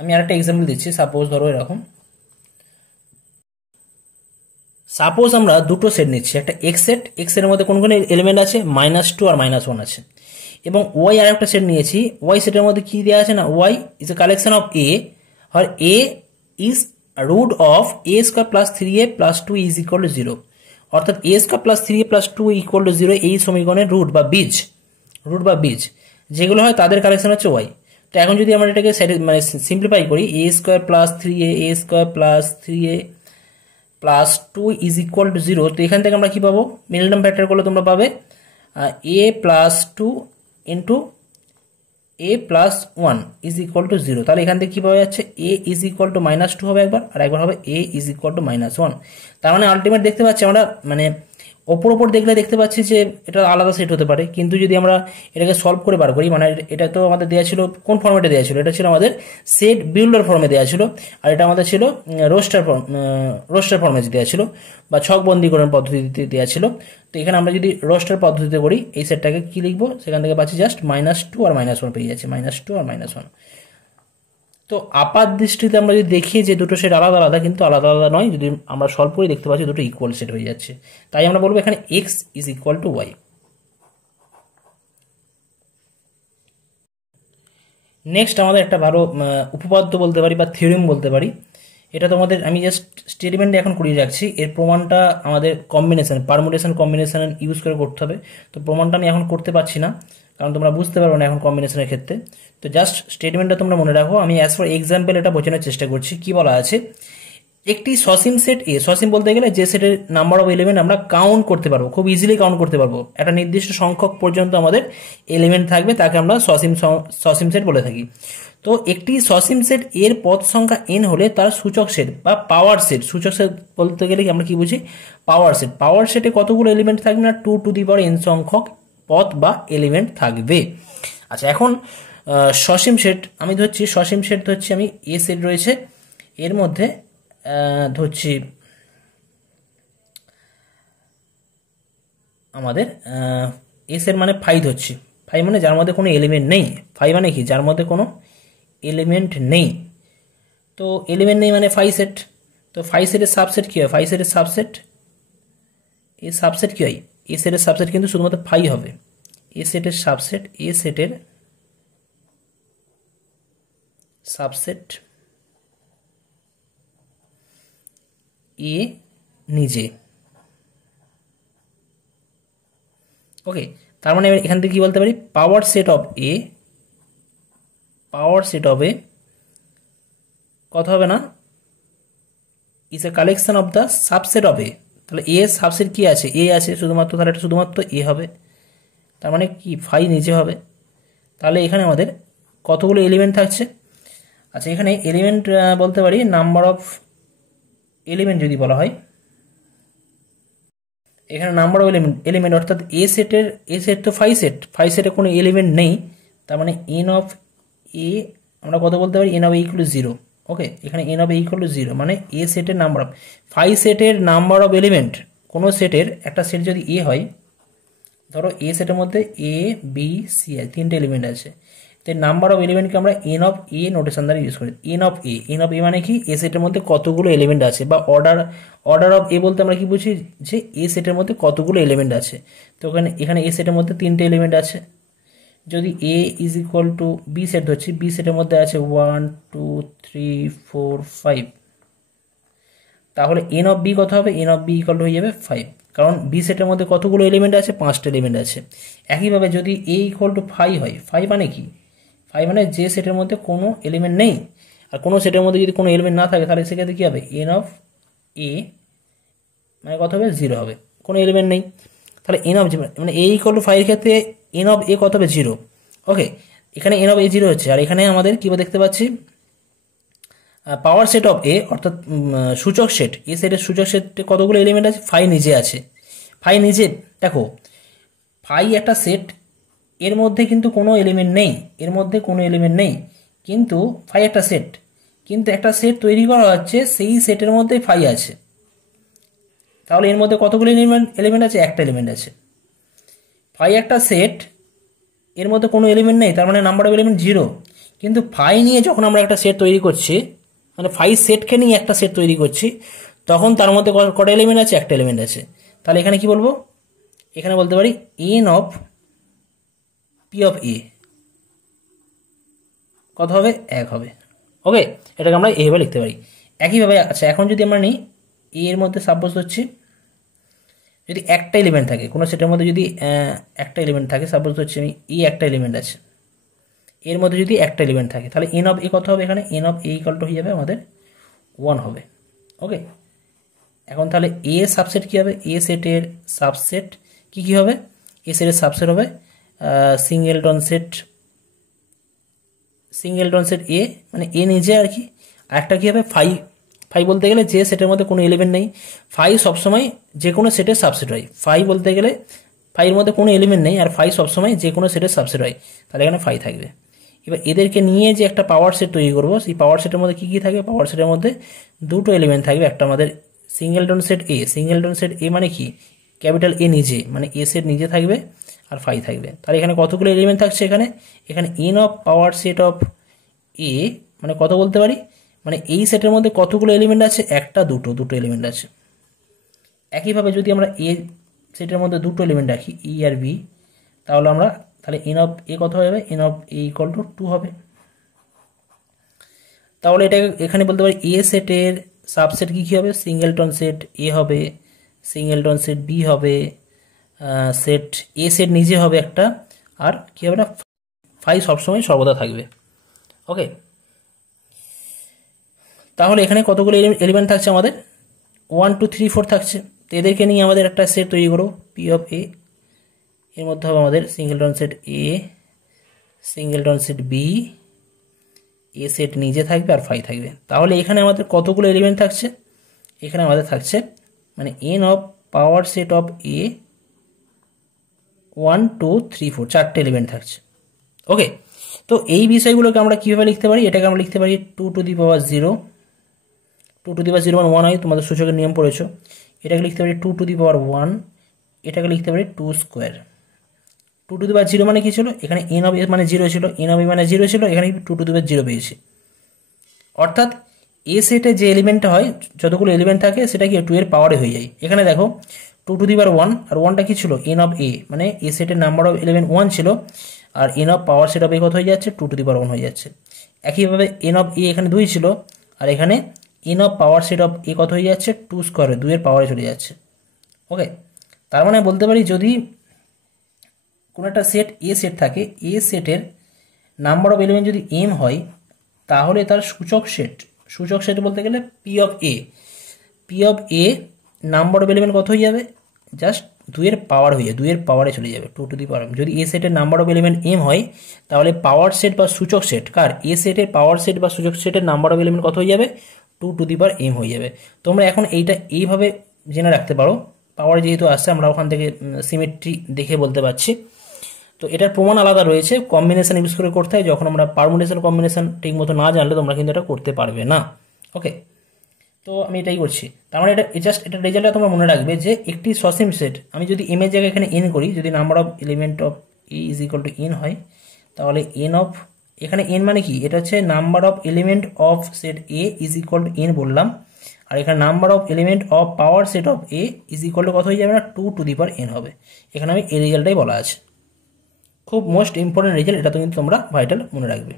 আমি আরেকটা এক্সাম্পল দিচ্ছি। সাপোজ ধরো এরকম, সাপোজ আমরা দুটো সেট নিচ্ছি, একটা এক্স সেট, এক্স এর মধ্যে কোন কোন এলিমেন্ট আছে -2 আর -1 আছে, এবং ওয়াই আর একটা সেট নিয়েছি, ওয়াই সেটের মধ্যে কি দেওয়া আছে না, Y is a collection of A, আর A is root of a square plus 3a plus 2 is equal to 0। অর্থাৎ a square plus 3a plus 2 equal to 0 এই সমীকরণের রুট বা বীজ যেগুলো হয় তাদের কালেকশন হচ্ছে ওয়াই। তো এখন যদি আমরা এটাকে মানে সিম্পলিফাই করি, a square plus 3a, a square plus 3a plus 2 is equal to 0। তো এখান থেকে আমরা কি পাবো, মিডল টার্ম ফ্যাক্টর করলে তোমরা পাবে a plus 2 into a plus 1 is equal to 0। তাহলে এখান থেকে কি পাওয়া যাচ্ছে, a ইজ ইকুয়াল টু -2 হবে একবার, আর একবার হবে a ইজ ইকুয়াল টু -1। তার মানে আলটিমেট দেখতে পাচ্ছি আমরা, মানে ওপর দেখলে দেখতে পাচ্ছি যে এটা আলাদা সেট হতে পারে, কিন্তু যদি আমরা এটাকে সলভ করে বার করি, মানে এটা তো আমাদের দেওয়া ছিল কোন ফর্মেটে দেওয়া ছিল, এটা ছিল আমাদের সেট বিল্ডার ফর্মে দেওয়া ছিল, আর এটা আমাদের ছিল রোস্টার ফর্মে দেওয়া ছিল বা ছক বন্দীকরণ পদ্ধতিতে দেওয়া ছিল। তো এখানে আমরা যদি রোস্টার পদ্ধতিতে করি, এই সেটটাকে কি লিখবো, সেখান থেকে পাচ্ছি জাস্ট -2 আর -1 পেয়ে যাচ্ছে, -2 আর -1। তো আপাত দৃষ্টিতে আমরা যদি দেখি যে দুটো সেট আলাদা আলাদা, কিন্তু আলাদা আলাদা নয়, যদি আমরা সলভ করে দেখতে পাচ্ছি দুটো ইকুয়াল সেট হয়ে যাচ্ছে। তাই আমরা বলবো এখানে X is equal to Y. Next আমাদের একটা ভালো উপপাদ্য বলতে পারি বা থিওরেম বলতে পারি। এটা তোমাদের আমি জাস্ট স্টেটমেন্টে এখন করিয়ে রাখছি, এর প্রমাণটা আমাদের কম্বিনেশন পারমুটেশন কম্বিনেশন ইউজ করে করতে হবে। তো প্রমাণটা আমি এখন করতে পারছি না, কারণ তোমরা বুঝতে পারো না এখন কম্বিনেশনের ক্ষেত্রে। তো জাস্ট স্টেটমেন্টটা তোমরা মনে রাখো, আমি অ্যাজ ফর এক্সাম্পল এটা বোঝানোর চেষ্টা করছি। কি বলা আছে, একটি সসীম সেট এ, সসীম বলতে গেলে যে সেটের নাম্বার অফ এলিমেন্ট আমরা কাউন্ট করতে পারবো, খুব ইজিলি কাউন্ট করতে পারবো, একটা নির্দিষ্ট সংখ্যক পর্যন্ত আমাদের এলিমেন্ট থাকবে, তাকে আমরা সসীম সেট বলে থাকি। তো একটি সসীম সেট এর পদ সংখ্যা n হলে তার সূচক সেট বা পাওয়ার সেট, সূচক সেট বলতে গেলে আমরা কি বুঝি, পাওয়ার সেট। পাওয়ার সেটে কতগুলো এলিমেন্ট থাকবে না, 2n সংখ্যক পদ বা এলিমেন্ট থাকবে। আচ্ছা, এখন সসীম সেট আমি ধরছি, সসীম সেট ধরছি আমি, এ সেট রয়েছে, এর মধ্যে ধরছি আমাদের এস এর মানে 5 ধরছি। 5 মানে যার মধ্যে কোনো এলিমেন্ট নেই। 5 মানে কি, যার মধ্যে কোনো এলিমেন্ট নেই। তো এলিমেন্ট নেই মানে 5 সেট। তো 5 সেটের সাবসেট কি হয়, 5 সেটের সাবসেট, এই সাবসেট কি হয়, এ সেটের সাবসেট কিন্তু শুধুমাত্র 5 হবে। এ সেটের সাবসেট, এ সেটের সাবসেট এ নিজে। ওকে, তার মানে এখান থেকে কি বলতে পারি, power set of A, power set of A কত হবে না, is a collection of the subset of A. তাহলে এ সাবসেট কি আছে, এ আছে শুধুমাত্র, তাহলে এটা শুধুমাত্র এ হবে, তার মানে কি 5 নিচে হবে। তাহলে এখানে আমাদের কতগুলো এলিমেন্ট থাকছে, আচ্ছা এখানে এলিমেন্ট বলতে পারি নাম্বার অফ এলিমেন্ট যদি বলা হয়, এখানে নাম্বার অফ এলিমেন্ট অর্থাৎ এ সেটের, এ সেট তো 5 সেট, 5 সেটে কোনো এলিমেন্ট নেই, তার মানে এন অফ এ আমরা কত বলতে পারি, N of A equal to 0। ওকে, এখানে N of A equal to 0 মানে এ সেটের নাম্বার অফ 5 সেটের নাম্বার অফ এলিমেন্ট, কোনো সেটের একটা সেট যদি এ হয়, ধরো এ সেটের মধ্যে এ বি সি আছে, 3টে এলিমেন্ট আছে, তো নাম্বার অফ এলিমেন্টকে আমরা এন অফ এ নোটেশন দ্বারা ইউজ করি। N of A, N of A মানে কি, এ সেটের মধ্যে কতগুলো এলিমেন্ট আছে, বা অর্ডার অফ এ বলতে আমরা কি বুঝি, যে এ সেটের মধ্যে কতগুলো এলিমেন্ট আছে। তো এখানে এ সেটের মধ্যে 3টে এলিমেন্ট আছে। যদি A is equal to B set ধরছি, বি সেটের মধ্যে আছে 1 2 3 4 5, তাহলে এন অফ বি কত হবে, N of B equal to হয়ে যাবে 5, কারণ বি সেটের মধ্যে কতগুলো এলিমেন্ট আছে, 5টা এলিমেন্ট আছে। একইভাবে যদি এ ইকুয়াল টু 5 হয়, 5 মানে কি, 5 মানে যে সেটের মধ্যে কোনো এলিমেন্ট নেই, আর কোনো সেটের মধ্যে যদি কোনো এলিমেন্ট না থাকে, তাহলে সেক্ষেত্রে কী হবে, এন অফ এ মানে কত হবে, 0 হবে, কোনো এলিমেন্ট নেই। তাহলে এন অফ মানে এ ইকুয়াল টু 5 এর ক্ষেত্রে এন অফ এ কত হবে, 0। ওকে, এখানে এন অফ এ 0 হচ্ছে, আর এখানে আমাদের কী দেখতে পাচ্ছি, পাওয়ার সেট অফ এ অর্থাৎ সূচক সেট, এ সেটের সূচক সেটে কতগুলো এলিমেন্ট আছে, 5 নিজে আছে। 5 নিজে, দেখো 5 একটা সেট, এর মধ্যে কিন্তু কোনো এলিমেন্ট নেই, এর মধ্যে কোনো এলিমেন্ট নেই, কিন্তু 5 একটা সেট, কিন্তু একটা সেট তৈরি করা হচ্ছে, সেই সেটের মধ্যে 5 আছে, তাহলে এর মধ্যে কতগুলো এলিমেন্ট আছে, একটা এলিমেন্ট আছে। 5 একটা সেট, এর মধ্যে কোনো এলিমেন্ট নেই, তার মানে নাম্বার অফ এলিমেন্ট 0, কিন্তু 5 নিয়ে যখন আমরা একটা সেট তৈরি করছি, মানে 5 সেটকে নিয়ে একটা সেট তৈরি করছি, তখন তার মধ্যে কটা এলিমেন্ট আছে, একটা এলিমেন্ট আছে। তাহলে এখানে কি বলবো, এখানে বলতে পারি N of P of A কত হবে, 1 হবে। ওকে, এটাকে আমরা এইভাবে লিখতে পারি। একইভাবে আচ্ছা, এখন যদি আমরা নিই এ এর মধ্যে সাপোজ হচ্ছে যদি একটা এলিমেন্ট থাকে, কোনো সেটের মধ্যে যদি একটা এলিমেন্ট থাকে, সাপোজ হচ্ছে আমি ই একটা এলিমেন্ট আছে, এর মধ্যে যদি একটা এলিমেন্ট থাকে, তাহলে এন অফ এ কত হবে, এখানে N of A equal to হয়ে যাবে আমাদের 1 হবে। ওকে, এখন তাহলে এ সাবসেট কী হবে, এ সেটের সাবসেট কি হবে, এ সেটের সাবসেট হবে সিঙ্গেলটন সেট এ, মানে এ নিজে আর কি। আর একটা কী হবে, 5 বলতে গেলে যে সেটের মধ্যে কোনো এলিমেন্ট নেই, 5 সবসময় যে কোনো সেটের সাবসেট হয়। 5 বলতে গেলে 5 এর মধ্যে কোনো এলিমেন্ট নেই, আর 5 সবসময় যে কোনো সেটের সাবসেট হয়, তাহলে এখানে 5 থাকবে। এবার এদেরকে নিয়ে যে একটা পাওয়ার সেট তৈরি করবো, সেই পাওয়ার সেটের মধ্যে কী কী থাকবে, পাওয়ার সেটের মধ্যে 2টো এলিমেন্ট থাকবে, একটা আমাদের সিঙ্গেলটন সেট এ, সিঙ্গেলটন সেট এ মানে কি, ক্যাপিটাল এ নিজে, মানে এ সেট নিজে থাকবে, আর 5 থাকবে। তাহলে এখানে কতগুলো এলিমেন্ট থাকছে, এখানে N of power set of A মানে কত বলতে পারি, মানে এই সেটের মধ্যে কতগুলো এলিমেন্ট আছে, একটা দুটো এলিমেন্ট আছে। একইভাবে যদি আমরা এ সেটের মধ্যে 2টো এলিমেন্ট রাখি, ই আর বি, তাহলে এন অফ এ কত হয়ে যাবে, N of A equal to 2 হবে। তাহলে এটা এখানে বলতে পারি এ সেটের সাবসেট কী কী হবে, সিঙ্গেলটন সেট এ হবে, সিঙ্গেলটন সেট বি হবে, সেট এ সেট নিজে হবে একটা, আর কী হবে না, ফাই সবসময় সর্বদা থাকবে। ওকে, তাহলে এখানে কতগুলো এলিমেন্ট থাকছে আমাদের, 1 2 3 4 থাকছে। তো এদেরকে নিয়ে আমাদের একটা সেট তৈরি করব, পি অফ এ। এর মধ্যে হবে আমাদের সিঙ্গেলটন সেট এ, সিঙ্গেলটন সেট বি, এ সেট নিজে থাকবে আর ফাই থাকবে। তাহলে এখানে আমাদের কতগুলো এলিমেন্ট থাকছে, এখানে আমাদের থাকছে মানে N of power set of A 1 2 3 4, 4টে এলিমেন্ট থাকছে। ওকে, তো এই বিষয়গুলোকে আমরা কীভাবে লিখতে পারি, এটাকে আমরা লিখতে পারি 2 to the power 0, 2 to the পাওয়ার 0 মানে 1 হয়, তোমাদের সূচকের নিয়ম পড়েছো। এটাকে লিখতে পারি 2 টু দি পাওয়ার 1, এটাকে লিখতে পারি 2 স্কোয়ার। 2 টু দি পাওয়ার 0 মানে কী ছিল, এখানে এন অফ এ মানে 0 ছিল, এন অফ এ মানে 0 ছিল, এখানে 2 টু দি পাওয়ার 0 পেয়েছি। অর্থাৎ এ সেটে যে এলিমেন্টটা হয়, যতগুলো এলিমেন্ট থাকে সেটা কি 2 এর পাওয়ারে হয়ে যায়। এখানে দেখো 2 টু দি পাওয়ার 1, আর 1টা কি ছিল, এন অফ এ, মানে এ সেটের নাম্বার অফ এলিমেন্ট 1 ছিল, আর N of power set of A কত হয়ে যাচ্ছে, 2 টু দি পাওয়ার 1 হয়ে যাচ্ছে। একইভাবে এন অফ এ এখানে 2 ছিল, আর এখানে N of power set of A কত হয়ে যাচ্ছে, 2 স্কোয়ারে, 2 এর পাওয়ারে চলে যাচ্ছে। ওকে, তার মানে বলতে পারি যদি কোনো একটা সেট এ সেট থাকে, এ সেটের নাম্বার অফ এলিমেন্ট যদি এম হয়, তাহলে তার সূচক সেট বলতে গেলে P of A, P of A number of element কত হয়ে যাবে, জাস্ট 2 এর পাওয়ার হয়ে যাবে, 2 এর পাওয়ারে চলে যাবে, 2 টু দি পাওয়ার। যদি এ সেটের নাম্বার অফ এলিমেন্ট এম হয়, তাহলে পাওয়ার সেট বা সূচক সেট কার, এ সেটের পাওয়ার সেট বা সূচক সেটের নাম্বার অফ এলিমেন্ট কত হয়ে যাবে, 2 টু দি পাওয়ার এম হয়ে যাবে। তোমরা এখন এইটা এইভাবে জেনে রাখতে পারো, পাওয়ার যেহেতু আসছে আমরা ওখান থেকে সিমেট্রি দেখে বলতে পারছি। তো এটার প্রমাণ আলাদা রয়েছে, কম্বিনেশন ইউজ করে করতে হয়। যখন আমরা পারমুটেশন কম্বিনেশন ঠিক মতো না জানলে তোমরা কিন্তু এটা করতে পারবে না। ওকে, তো আমি এটাই করছি। তার মানে এটা জাস্ট এটা রেজাল্টটা তোমরা মনে রাখবে যে একটি সসীম সেট, আমি যদি এম এর জায়গায় এখানে এন করি, যদি number of element of A is equal two N হয়, তাহলে এন অফ, এখানে এন মানে কি, এটা হচ্ছে number of element of set A is equal two N বললাম, আর এখানে number of element of power set of A is equal two কত হয়ে যাবে না, 2 টু দি পাওয়ার এন হবে। এখানে আমি এই রেজাল্টটাই বলা আছে, খুব মোস্ট ইম্পর্টেন্ট রেজাল্ট, এটা তো কিন্তু তোমরা ভাইটাল মনে রাখবে।